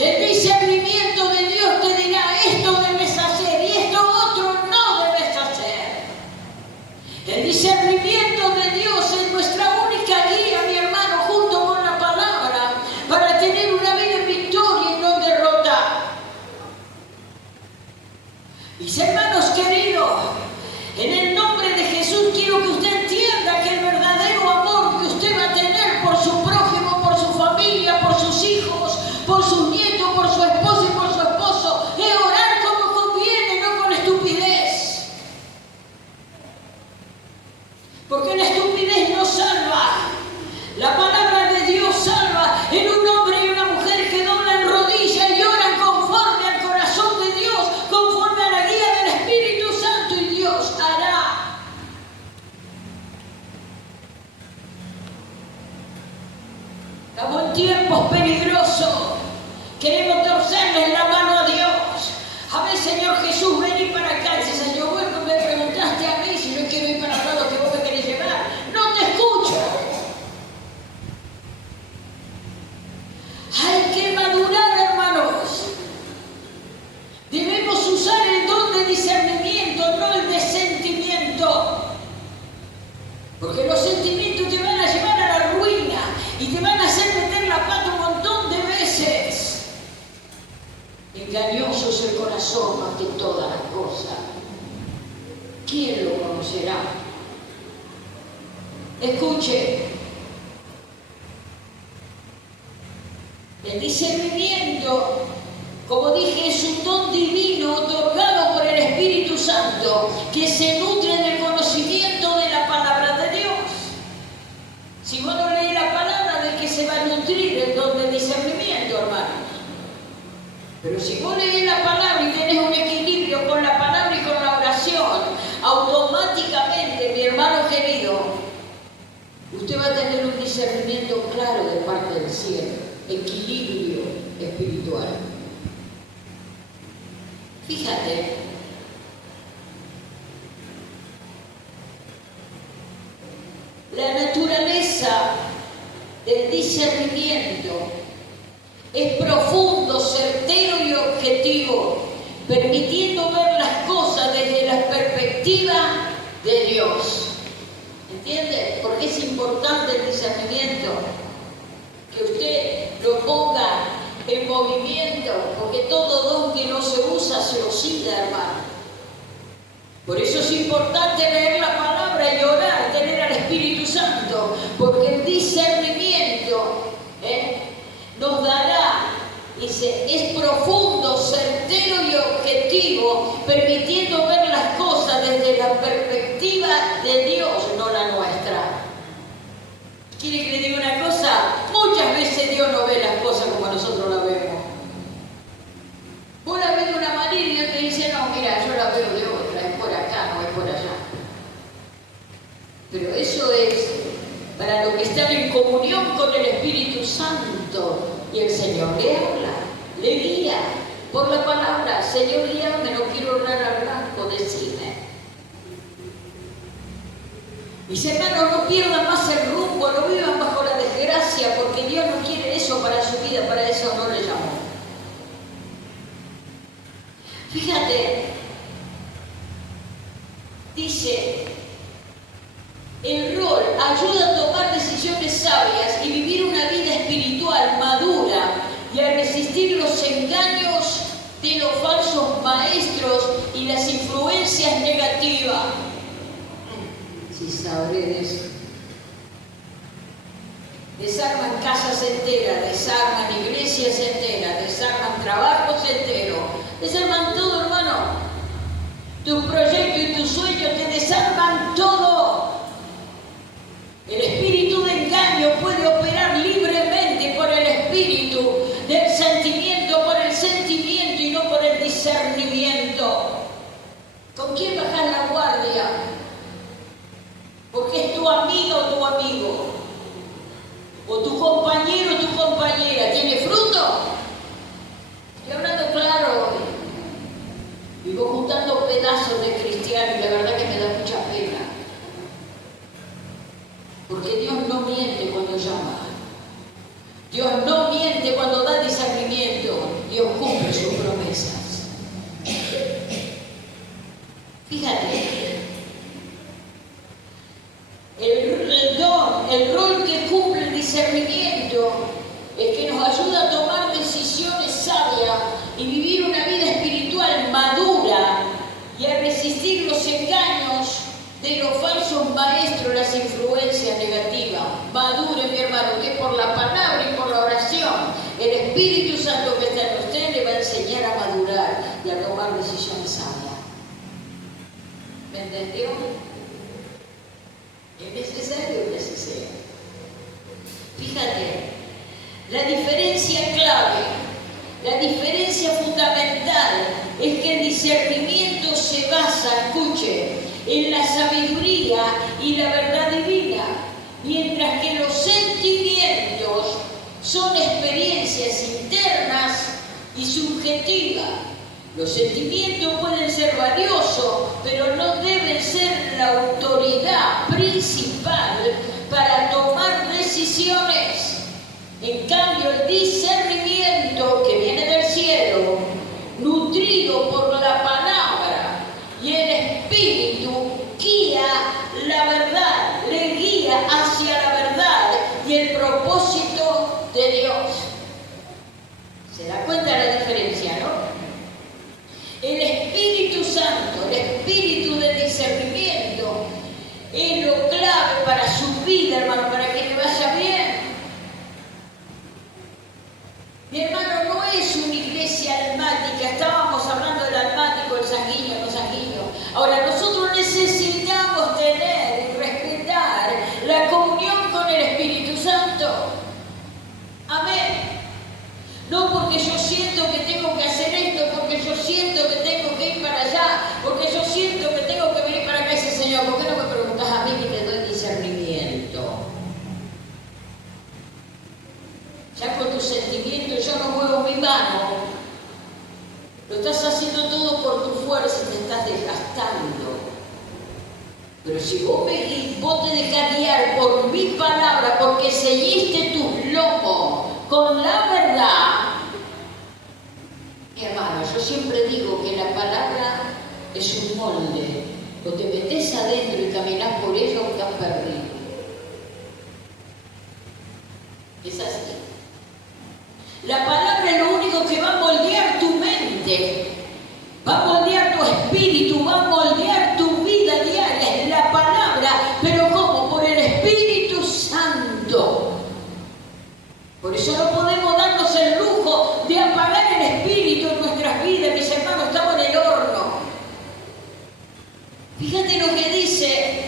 El discernimiento de Dios te dirá, esto debes hacer y esto otro no debes hacer. El discernimiento de Dios es nuestra única guía, mi hermano, junto con la palabra, para tener una vida en victoria y no en derrota. Mis hermanos queridos, en el nombre de Jesús quiero que usted entienda que el verdadero amor que usted va a tener por su prójimo, por su familia, por sus hijos, por sus nietos, por su esposa y por su esposo, es orar como conviene, no con estupidez. ¿quién lo conocerá? Escuche, el discernimiento, como dije, es un don divino otorgado por el Espíritu Santo que se nutre del conocimiento de la palabra de Dios. Si vos no lees la palabra, ¿de qué se va a nutrir el don de discernimiento, hermanos? Pero si vos lees la palabra y tenés un equilibrio con la palabra y con la oración, automáticamente, mi hermano querido, usted va a tener un discernimiento claro de parte del cielo, equilibrio espiritual. Fíjate, la naturaleza del discernimiento es profundo, certero y objetivo, permitiendo ver las cosas desde la perspectiva de Dios. ¿Entiende? Porque es importante el discernimiento, que usted lo ponga en movimiento, porque todo don que no se usa se oxida, hermano. Por eso es importante leer la palabra y orar, tener al Espíritu Santo, porque el discernimiento nos dará, dice, es profundo, certero y objetivo, permitiendo ver las cosas desde la perspectiva de Dios, no la nuestra. ¿Quiere que le diga una cosa? Muchas veces Dios no ve las cosas como nosotros las vemos. Vos la ves de una manera y Dios te dice, no, mira, yo la veo de otra, es por acá, no es por allá. Pero eso es para los que están en comunión con el Espíritu Santo. Y el Señor le habla, le guía por la palabra. Señor, guíame, no quiero orar al blanco, decime. Mis hermanos, no pierdan más el rumbo, no vivan bajo la desgracia, porque Dios no quiere eso para su vida, para eso no le llamó. Fíjate, dice, el rol ayuda a tomar decisiones sabias y vivir una vida espiritual madura y a resistir los engaños de los falsos maestros y las influencias negativas. Si sabré de eso. Desarman casas enteras, desarman iglesias enteras, desarman trabajos enteros, desarman todo, hermano. Tu proyecto y tu sueño te desarman todo. El espíritu de engaño puede operar libremente por el espíritu del sentimiento, por el sentimiento y no por el discernimiento. ¿Con quién bajas la guardia? Porque es tu amiga o tu amigo, o tu compañero o tu compañera. ¿Tiene fruto? Estoy hablando claro hoy. Vivo juntando pedazos de cristianos y la verdad que me da mucha pena. Porque Dios no miente cuando llama. Dios no miente cuando da discernimiento. Dios cumple sus promesas. Fíjate. El rol que cumple el discernimiento es que nos ayuda a tomar decisiones sabias y vivir una vida espiritual madura y a resistir los engaños de los falsos maestros, las influencias negativas. Madure, mi hermano, que por la palabra y por la oración, el Espíritu Santo que está en usted le va a enseñar a madurar y a tomar decisiones sabias. ¿Me entendió? Es necesario que así sea. Fíjate, la diferencia clave, la diferencia fundamental es que el discernimiento se basa, escuche, en la sabiduría y la verdad divina, mientras que los sentimientos son experiencias internas y subjetivas. Los sentimientos pueden ser valiosos, pero no deben ser la autoridad principal para tomar decisiones. En cambio, el discernimiento que viene del cielo, nutrido por la palabra y el Espíritu, guía la verdad, le guía hacia la verdad y el propósito de Dios. ¿Se da cuenta la diferencia, no? El Espíritu Santo, el espíritu de discernimiento, Pero si vos te dejás guiar por mi palabra, porque ceñiste tus lomos con la verdad, mi hermano, yo siempre digo que la palabra es un molde. O te metés adentro y caminás por ella o estás perdido. Es así. La palabra es lo único que va a moldear tu mente, va a moldear tu espíritu, va a moldear tu vida diaria. Es la palabra, pero ¿cómo? Por el Espíritu Santo. Por eso no podemos darnos el lujo de apagar el Espíritu en nuestras vidas. Mis hermanos, estamos en el horno. Fíjate lo que dice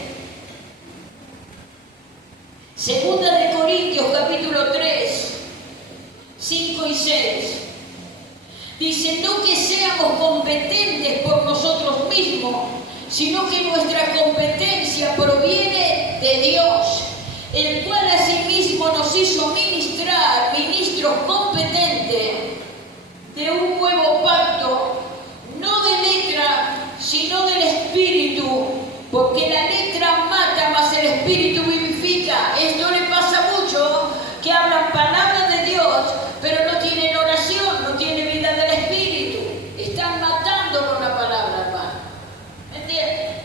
2 de Corintios, capítulo 3, 5 y 6. Dice, no que seamos competentes por nosotros mismos, sino que nuestra competencia proviene de Dios, el cual asimismo nos hizo ministros competentes de un nuevo pacto, no de letra, sino del Espíritu, porque la letra mata, mas el Espíritu vivifica. Esto le pasa mucho, que hablan palabras de Dios, pero no tienen oración, no tienen vida del Espíritu. Están matando con la palabra, hermano. ¿Me entiendes?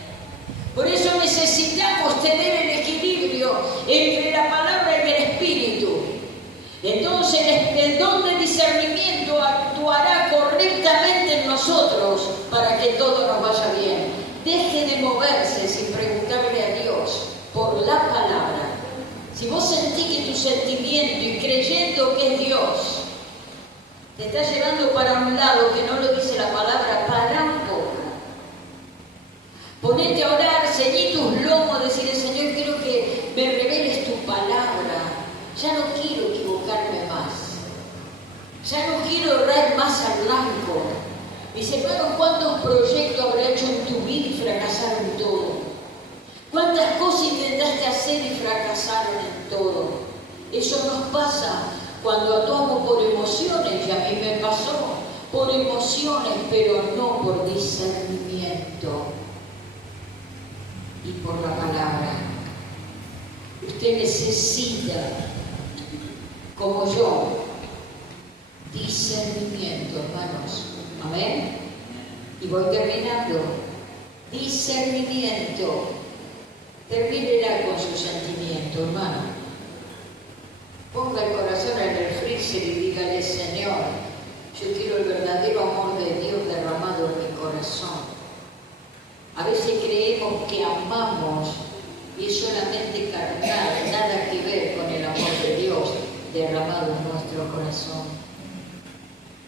Por eso necesitamos tener el equilibrio entre la palabra y el Espíritu. Entonces el don de discernimiento actuará correctamente en nosotros para que todo nos vaya bien. Deje de moverse sin preguntarle a Dios por la palabra. Si vos sentís que tu sentimiento y creyendo que es Dios te está llevando para un lado que no lo dice la palabra, para un poco. Ponete a orar, ceñí tus lomos, decirle, Señor, quiero que me reveles tu palabra. Ya no quiero equivocarme más. Ya no quiero errar más al blanco. Mis hermanos, ¿cuántos proyectos habrá hecho en tu vida y fracasaron todo? ¿Cuántas cosas intentaste hacer y fracasaron en todo? Eso nos pasa cuando actuamos por emociones, y a mí me pasó, por emociones, pero no por discernimiento y por la palabra. Usted necesita, como yo, discernimiento, hermanos. Amén. Y voy terminando. Discernimiento. Termínela con su sentimiento, hermano. Ponga el corazón en el freezer y dígale, Señor, yo quiero el verdadero amor de Dios derramado en mi corazón. A veces creemos que amamos y es solamente carnal, nada que ver con el amor de Dios derramado en nuestro corazón.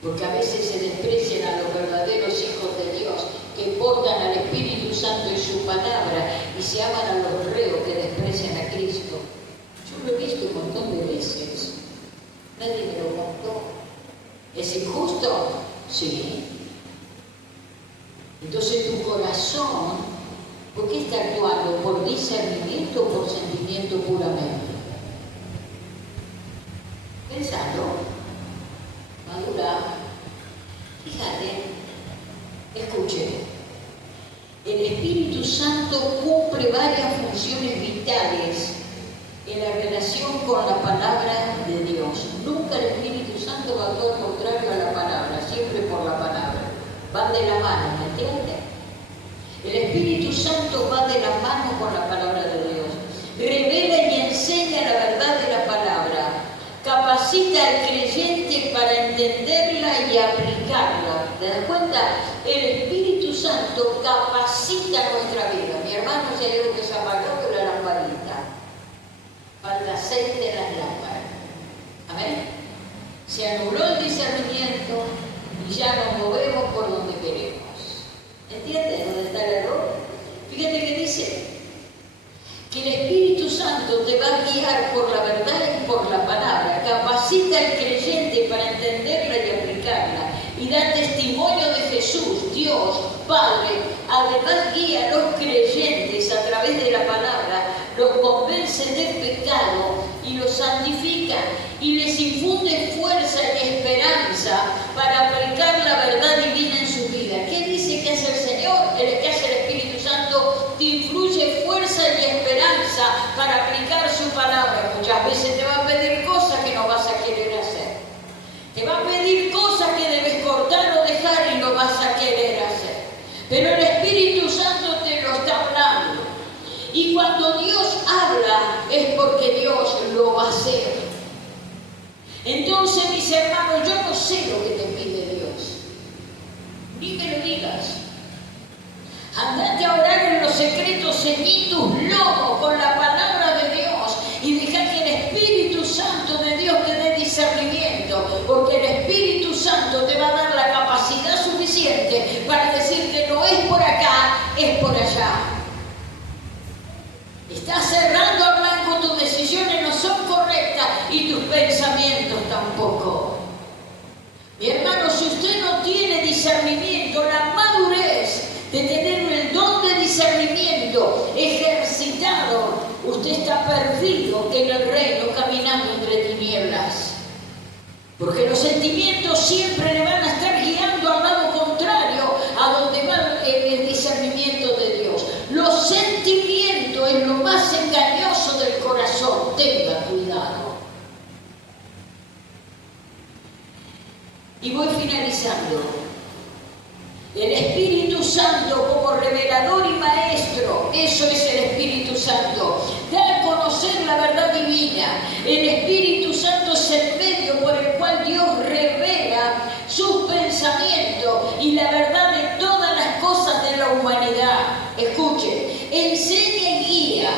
Porque a veces se desprecian a los verdaderos hijos de Dios, que portan al Espíritu Santo y su palabra, y se aman a los reos que desprecian a Cristo. Yo lo he visto un montón de veces. Nadie me lo contó. ¿Es injusto? Sí. Entonces tu corazón, ¿por qué está actuando? ¿Por discernimiento o por sentimiento puramente? Pensando. Madura. Fíjate, escuche. El Espíritu Santo cumple varias funciones vitales en la relación con la palabra de Dios. Nunca el Espíritu Santo va a actuar contrario a la palabra, siempre por la palabra. Van de la mano, ¿me entiendes? El Espíritu Santo va de la mano con la palabra de Dios. Revela y enseña la verdad de la palabra. Capacita al creyente para entenderla y aplicarla. ¿Te das cuenta? El Espíritu Santo capacita nuestra vida. Mi hermano, si hay algo que se apagó, pero la lamparita. Falta aceite en las lámparas. Amén. Se anuló el discernimiento y ya nos movemos por donde queremos. ¿Entiendes dónde está el error? Fíjate que dice que el Espíritu Santo te va a guiar por la verdad y por la palabra, capacita al creyente para entenderla y aplicarla, y da testimonio de Jesús, Dios, Padre. Además guía a los creyentes a través de la palabra, los convence del pecado y los santifica, y les infunde fuerza y esperanza para aplicar la verdad divina en su vida. ¿Qué dice que hace el Señor? ¿Qué hace el Espíritu Santo? Te influye fuerza para aplicar su palabra. Muchas veces te va a pedir cosas que no vas a querer hacer. Te va a pedir cosas que debes cortar o dejar y no vas a querer hacer. Pero el Espíritu Santo te lo está hablando. Y cuando Dios habla es porque Dios lo va a hacer. Entonces, mis hermanos, yo no sé lo que te pide Dios. Ni me lo digas. Andate a orar en los secretos, ceñí tus lomos con la palabra de Dios y deja que el Espíritu Santo de Dios te dé discernimiento, porque el Espíritu Santo te va a dar la capacidad suficiente para decirte no es por acá, es por allá. Estás cerrando al blanco, tus decisiones no son correctas y tus pensamientos tampoco. Mi hermano, si usted no tiene discernimiento, la madurez de tener el don de discernimiento ejercitado, usted está perdido en el reino caminando entre tinieblas. Porque los sentimientos siempre le van a estar guiando al lado contrario a donde va el discernimiento de Dios. Los sentimientos es lo más engañoso del corazón. Tenga cuidado. Y voy finalizando. El Espíritu Santo como revelador y maestro, eso es el Espíritu Santo. Da a conocer la verdad divina. El Espíritu Santo es el medio por el cual Dios revela sus pensamientos y la verdad de todas las cosas de la humanidad. Escuchen, enseña y guía.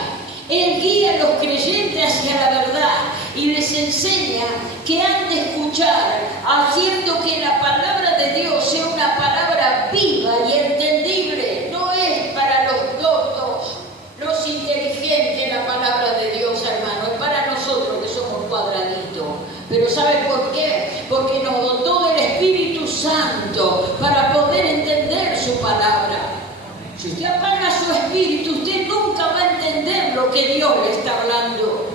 Él guía a los creyentes hacia la verdad y les enseña que han de escuchar, haciendo que la palabra de Dios sea una palabra viva y entendible. No es para los tontos, los inteligentes la palabra de Dios, hermano, es para nosotros que somos cuadraditos. Pero ¿saben por qué? Porque nos dotó del Espíritu Santo para poder entender su palabra. Si usted apaga su espíritu, usted nunca va a entender lo que Dios le está hablando.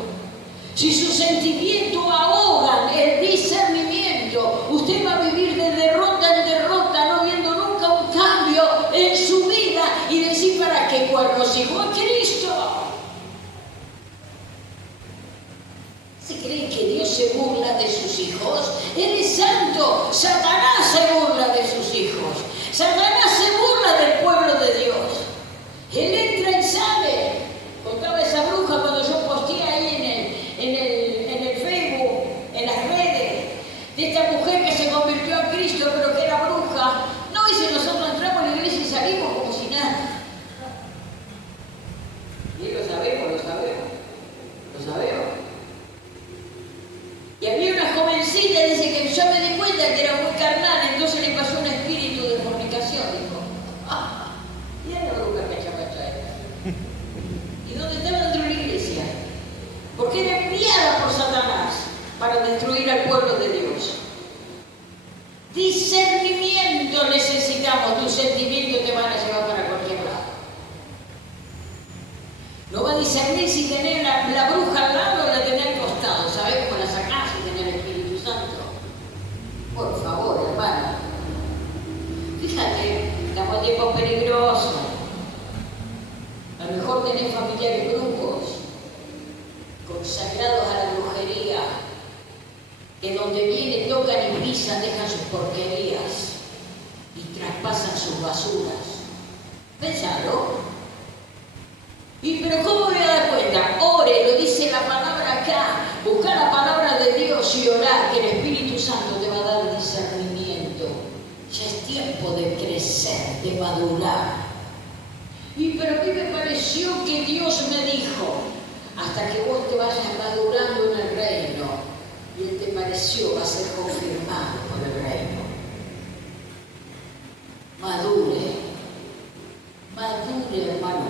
Si sus sentimientos ahogan el discernimiento, usted va a vivir de derrota en derrota, no viendo nunca un cambio en su vida y decir, ¿para qué cuerno sigo a Cristo? ¿Se creen que Dios se burla de sus hijos? Él es santo. Satanás se burla de sus hijos. Satanás se burla del pueblo de Dios. Él entra y sale. Contaba esa bruja cuando yo posteé ahí en el Facebook, en las redes, de esta mujer que se convirtió a Cristo pero que era bruja. No, dice, nosotros entramos en la iglesia y salimos como si nada. Y lo sabemos. Y había una jovencita, dice que yo me di cuenta que era muy carnal, entonces le pasó un espíritu de fornicación, dijo. Y era la bruja cachapacha esta. ¿Y dónde estaba dentro de la iglesia? Porque era enviada por Satanás para destruir al pueblo de Dios. Discernimiento necesitamos, tus sentimientos te van a llevar para cualquier lado. No va a discernir si tenés la bruja al lado o la tenés al costado. ¿Sabés cómo la sacás si tenés el Espíritu Santo? Por favor, hermano. Fíjate, estamos en tiempos peligrosos. A lo mejor tenés familiares brujos, consagrados a la brujería, que donde vienen, tocan y pisan, dejan sus porquerías y traspasan sus basuras. Pensalo. Pero ¿cómo me voy a dar cuenta? Ore, lo dice la palabra acá. Busca la palabra de Dios y orar, que el Espíritu Santo te va a dar discernimiento. Ya es tiempo de crecer, de madurar. Pero a mí me pareció que Dios me dijo, hasta que vos te vayas madurando en el reino, y Él te pareció, va a ser confirmado por el reino. Madure, hermano.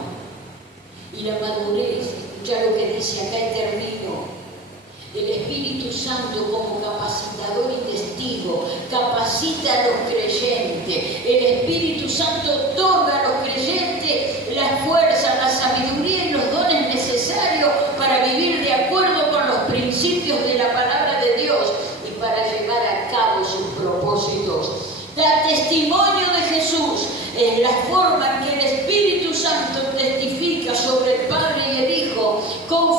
Y la madurez, escucha lo que dice acá y termino. El Espíritu Santo como capacitador y testigo capacita a los creyentes. El Espíritu Santo otorga a los creyentes la fuerza, la sabiduría y los dones necesarios para vivir de acuerdo con los principios de la palabra de Dios y para llevar a cabo sus propósitos. Da testimonio de Jesús es la forma en que el Espíritu Santo testifica sobre el Padre y el Hijo con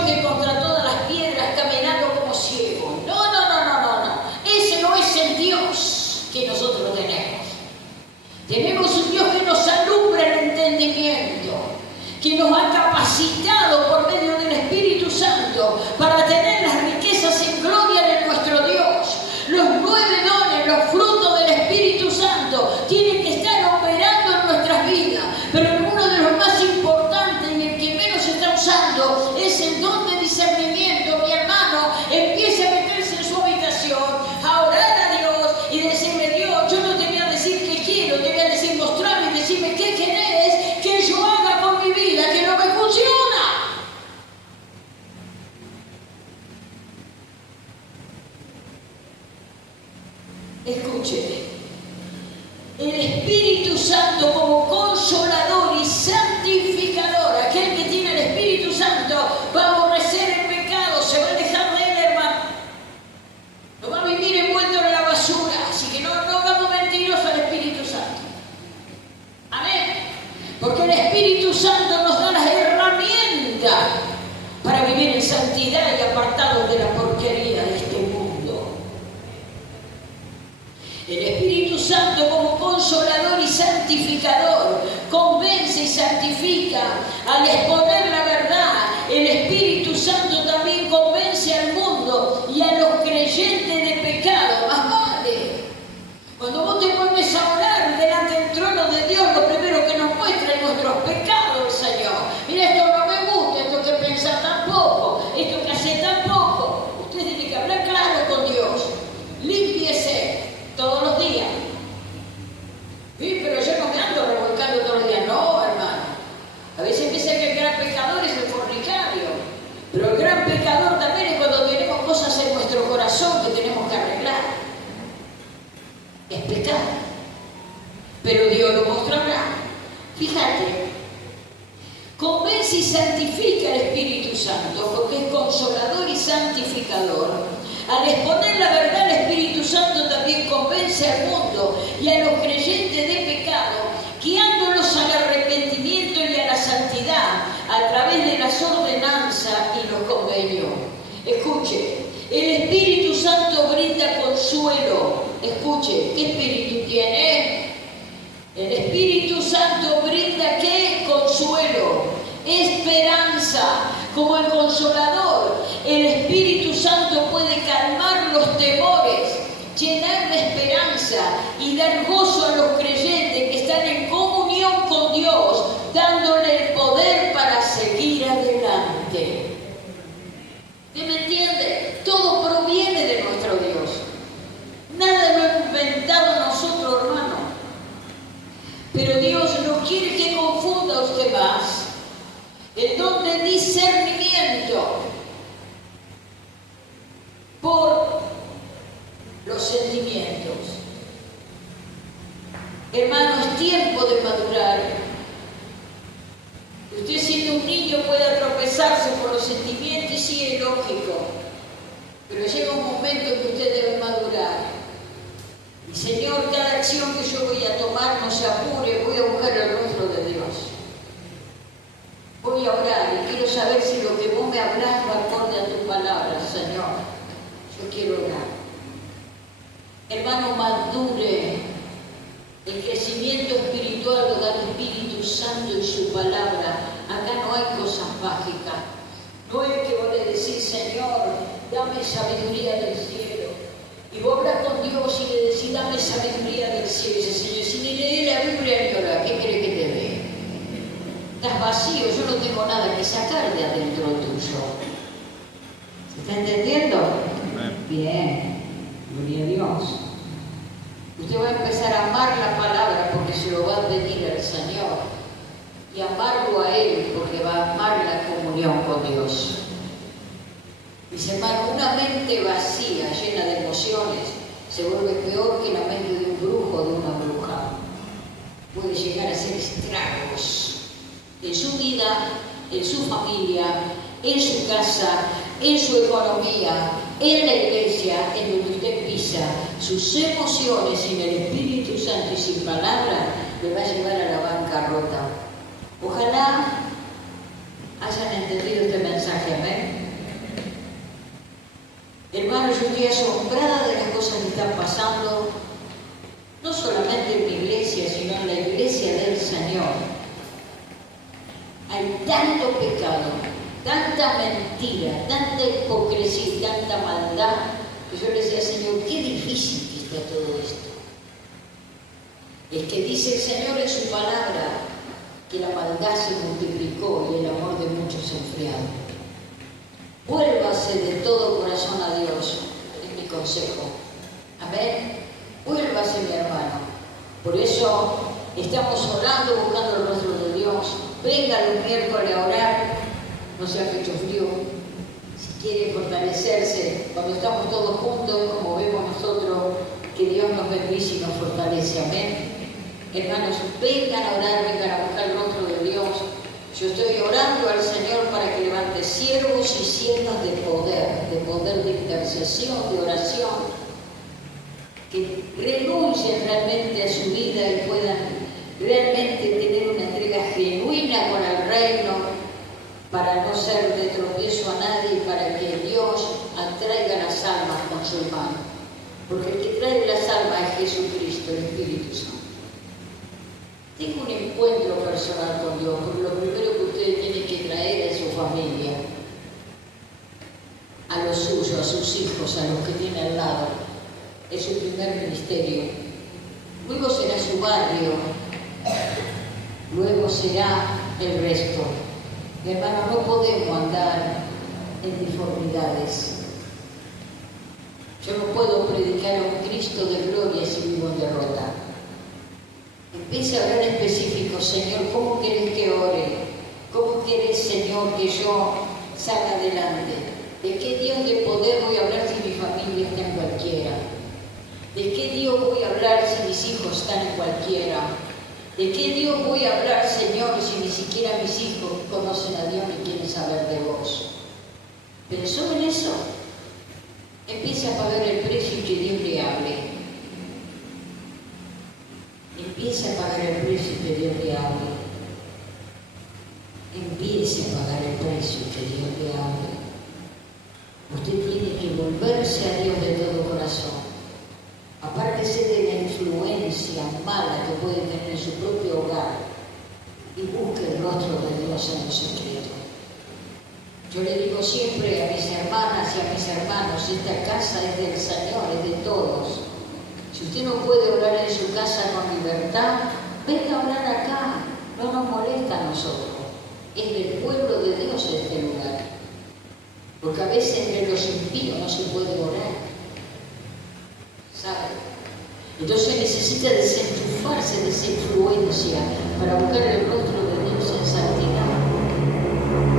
yo que contra todas las piedras caminando como ciego. No. Ese no es el Dios que nosotros tenemos. Tenemos un Dios que nos alumbra el entendimiento, que nos ha capacitado por medio del Espíritu Santo para tener las riquezas en gloria de nuestro Dios. Los 9 dones, los frutos del Espíritu Santo tienen que estar operando en nuestras vidas, pero uno de los más importantes y el que menos se está usando es el don de discernimiento. Mi hermano, empiece a meterse en su habitación, a orar a Dios y decirle: Dios, yo no te voy a decir qué quiero, te voy a decir mostrarme y decirme qué querés que yo haga con mi vida, que no me funciona. Escuche, el Espíritu Santo como consolador y santificador, aquel que tiene el Espíritu Santo va a aborrecer el pecado, se va a alejar de él, hermano. No va a vivir envuelto en la basura, así que no hagamos mentirosos al Espíritu Santo. Amén. Porque el Espíritu Santo nos da las herramientas para vivir en santidad y apartados de la porquería de este mundo. El Espíritu Santo como consolador y santificador convence y santifica. Al exponer la verdad, el Espíritu Santo también convence al mundo y a los creyentes de pecado. Más vale. Cuando vos te pones a orar delante del trono de Dios, lo primero que nos muestra es nuestros pecados, Señor. Mira, esto no me gusta, esto que pensás tampoco, esto que hace tampoco. Usted tiene que hablar claro con Dios. Límpiese todos los días. Sí, pero yo no me ando revolcando todos los días. No, hermano. A veces piensa que el gran pecador es el fornicario. Pero el gran pecador también es cuando tenemos cosas en nuestro corazón que tenemos que arreglar. Es pecado. Pero Dios lo mostrará. Fíjate. Convence y santifica el Espíritu Santo porque es consolador y santificador. Al exponer la verdad, el Espíritu Santo también convence al mundo y a los creyentes de pecado, guiándolos al arrepentimiento y a la santidad a través de las ordenanzas y los convenios. Escuche, el Espíritu Santo brinda consuelo. Escuche, ¿qué espíritu tiene? El Espíritu Santo brinda ¿qué? Consuelo, esperanza. Como el consolador, el Espíritu Santo puede calmar los temores, llenar de esperanza y dar gozo a los creyentes que están en comunión con Dios, dándole el poder para seguir adelante. ¿Usted me entiende? Todo proviene de nuestro Dios. Nada lo hemos inventado nosotros, hermano. Pero Dios no quiere que confunda a usted más. El don de discernimiento por los sentimientos. Hermano, es tiempo de madurar. Usted siendo un niño puede tropezarse por los sentimientos y sí es lógico. Pero llega un momento en que usted debe madurar. Y Señor, cada acción que yo voy a tomar no se apure, voy a buscar el rostro de Dios. Voy a orar y quiero saber si lo que vos me hablas va acorde a tu palabra, Señor. Yo quiero orar. Hermano, madure. El crecimiento espiritual lo da el Espíritu Santo y su palabra. Acá no hay cosas mágicas. No es que vos le decís, Señor, dame sabiduría del cielo. Y vos hablas con Dios y le decís, dame sabiduría del cielo. Y dice, Señor, si ni leí la Biblia ni orar, ¿qué querés que te dé? Estás vacío, yo no tengo nada que sacar de adentro tuyo. ¿Se está entendiendo? Bien, gloria a Dios. Usted va a empezar a amar la palabra porque se lo va a pedir al Señor. Y amarlo a Él porque va a amar la comunión con Dios. Dice, hermano, una mente vacía, llena de emociones, se vuelve peor que la mente de un brujo o de una bruja. Puede llegar a hacer estragos en su vida, en su familia, en su casa, en su economía, en la iglesia, en donde usted pisa. Sus emociones sin el Espíritu Santo y sin palabra le va a llevar a la bancarrota. Ojalá hayan entendido este mensaje, amén. Hermano, yo estoy asombrada de las cosas que están pasando, no solamente en mi iglesia, sino en la iglesia del Señor. Hay tanto pecado, tanta mentira, tanta hipocresía y tanta maldad, que yo le decía, Señor, qué difícil que está todo esto. Es que dice el Señor en su palabra que la maldad se multiplicó y el amor de muchos se enfriado. Vuélvase de todo corazón a Dios, es mi consejo. Amén. Vuélvase, mi hermano. Por eso estamos orando, buscando el rostro de Dios. Venga los miércoles a orar, no se ha hecho frío. Si quiere fortalecerse, cuando estamos todos juntos, como vemos nosotros, que Dios nos bendice y nos fortalece. Amén. Hermanos, vengan a orar, vengan a buscar el rostro de Dios. Yo estoy orando al Señor para que levante siervos y siervas de poder de intercesión, de oración, que renuncien realmente a su vida y puedan realmente tener una entrega genuina con el reino, para no ser de tropiezo a nadie y para que Dios atraiga las almas con su mano. Porque el que trae las almas es Jesucristo, el Espíritu Santo. Tengo un encuentro personal con Dios, porque lo primero que ustedes tienen que traer es su familia, a los suyos, a sus hijos, a los que tienen al lado. Es su primer ministerio. Luego será su barrio, luego será el resto. Mi hermano, no podemos andar en disformidades. Yo no puedo predicar a un Cristo de gloria si vivo en derrota. Empiece a hablar específico, Señor, ¿cómo querés que ore? ¿Cómo querés, Señor, que yo salga adelante? ¿De qué Dios de poder voy a hablar si mi familia está en cualquiera? ¿De qué Dios voy a hablar si mis hijos están en cualquiera? ¿De qué Dios voy a hablar, Señor, si ni siquiera mis hijos conocen a Dios ni quieren saber de vos? ¿Pensó en eso? Empiece a pagar el precio y que Dios le hable. Empiece a pagar el precio y que Dios le hable. Empiece a pagar el precio y que Dios le hable. Usted tiene que volverse a Dios de todo corazón. Apártese de la influencia mala que puede tener en su propio hogar y busque el rostro de Dios en lo secreto. Yo le digo siempre a mis hermanas y a mis hermanos, esta casa es del Señor, es de todos. Si usted no puede orar en su casa con libertad, venga a orar acá, no nos molesta a nosotros. Es del pueblo de Dios este lugar. Porque a veces entre los impíos no se puede orar. ¿Sabe? Entonces necesita desenchufarse de esa influencia para buscar el rostro de Dios en santidad.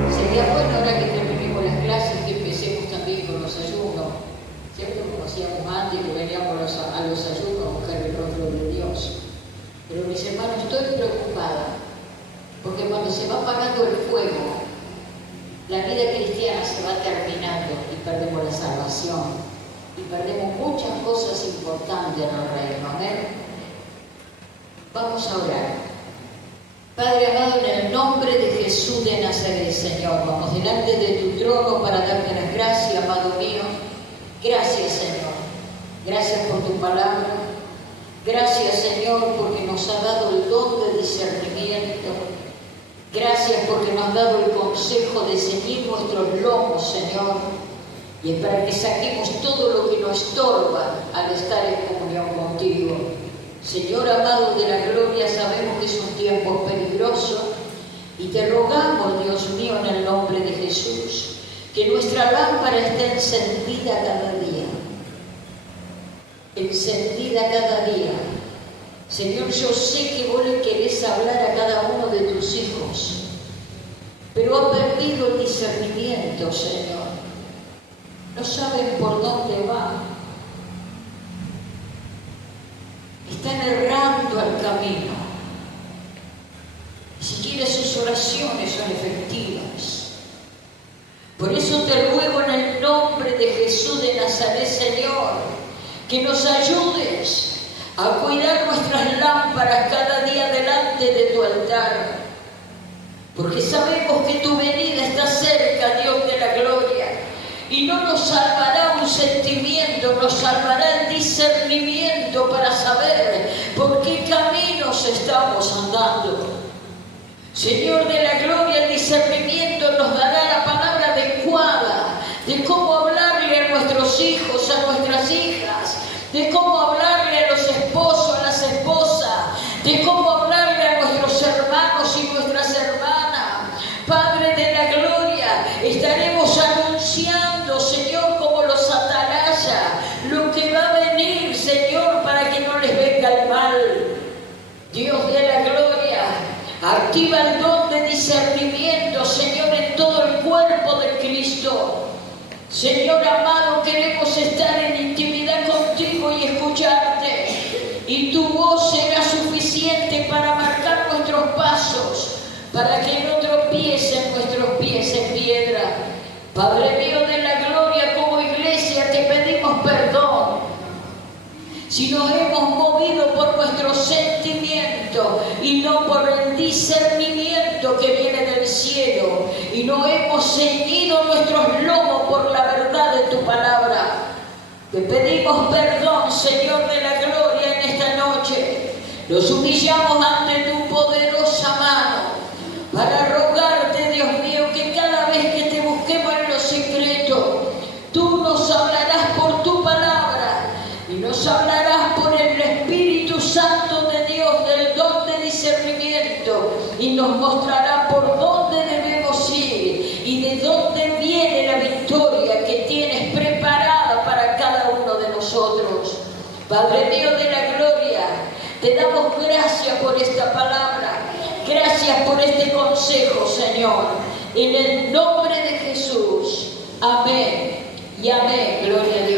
Sería bueno ahora que terminemos las clases que empecemos también con los ayunos, ¿cierto? Como hacíamos antes, que veníamos a los ayunos a buscar el rostro de Dios. Pero mis hermanos, estoy preocupada, porque cuando se va apagando el fuego, la vida cristiana se va terminando y perdemos la salvación. Y perdemos muchas cosas importantes en el reino. Amén. Vamos a orar. Padre amado, en el nombre de Jesús de Nazaret, Señor, vamos delante de tu trono para darte las gracias, amado mío. Gracias, Señor. Gracias por tu palabra. Gracias, Señor, porque nos ha dado el don de discernimiento. Gracias porque nos has dado el consejo de ceñir nuestros lomos, Señor. Y es para que saquemos todo lo que nos estorba al estar en comunión contigo. Señor amado de la gloria, sabemos que es un tiempo peligroso y te rogamos, Dios mío, en el nombre de Jesús, que nuestra lámpara esté encendida cada día. Encendida cada día. Señor, yo sé que vos le querés hablar a cada uno de tus hijos, pero ha perdido el discernimiento, Señor. No saben por dónde va. Están errando al camino. Ni siquiera sus oraciones son efectivas. Por eso te ruego en el nombre de Jesús de Nazaret, Señor, que nos ayudes a cuidar nuestras lámparas cada día delante de tu altar. porque sabemos que tu venida está cerca, Dios de la gloria, y no nos salvará un sentimiento, nos salvará el discernimiento para saber por qué caminos estamos andando. Señor de la gloria, el discernimiento nos dará la palabra adecuada de cómo hablarle a nuestros hijos, a nuestras hijas, de cómo hablarle a los esposos, a las esposas, de cómo hablarle a nuestros hermanos y nuestras hermanas. Padre de la gloria, estaremos anunciando, Señor, como los atalayas, lo que va a venir, Señor, para que no les venga el mal. Dios de la gloria, activa el don de discernimiento, Señor, en todo el cuerpo de Cristo. Señor amado, queremos estar en intimidad contigo y escucharte, y tu voz será suficiente para marcar nuestros pasos, para que no tropiecen nuestros pies en piedra. Padre mío de la gloria, como iglesia te pedimos perdón si nos hemos movido por nuestro sentimiento y no por el discernimiento que viene del cielo, y no hemos ceñido nuestros lomos por la verdad de tu palabra. Te pedimos perdón, Señor de la gloria, en esta noche. Nos humillamos ante tu poderosa mano para rogarte, Dios mío, que cada vez que te busquemos en lo secreto, tú nos hablarás por tu palabra y nos hablarás por el Espíritu Santo de Dios, del don de discernimiento, y nos mostrará por dónde debemos ir y de dónde viene la victoria que tienes preparada para cada uno de nosotros. Padre mío de la gloria, te damos gracias por esta palabra, gracias por este consejo, Señor, en el nombre de Jesús. Amén y amén. Gloria a Dios.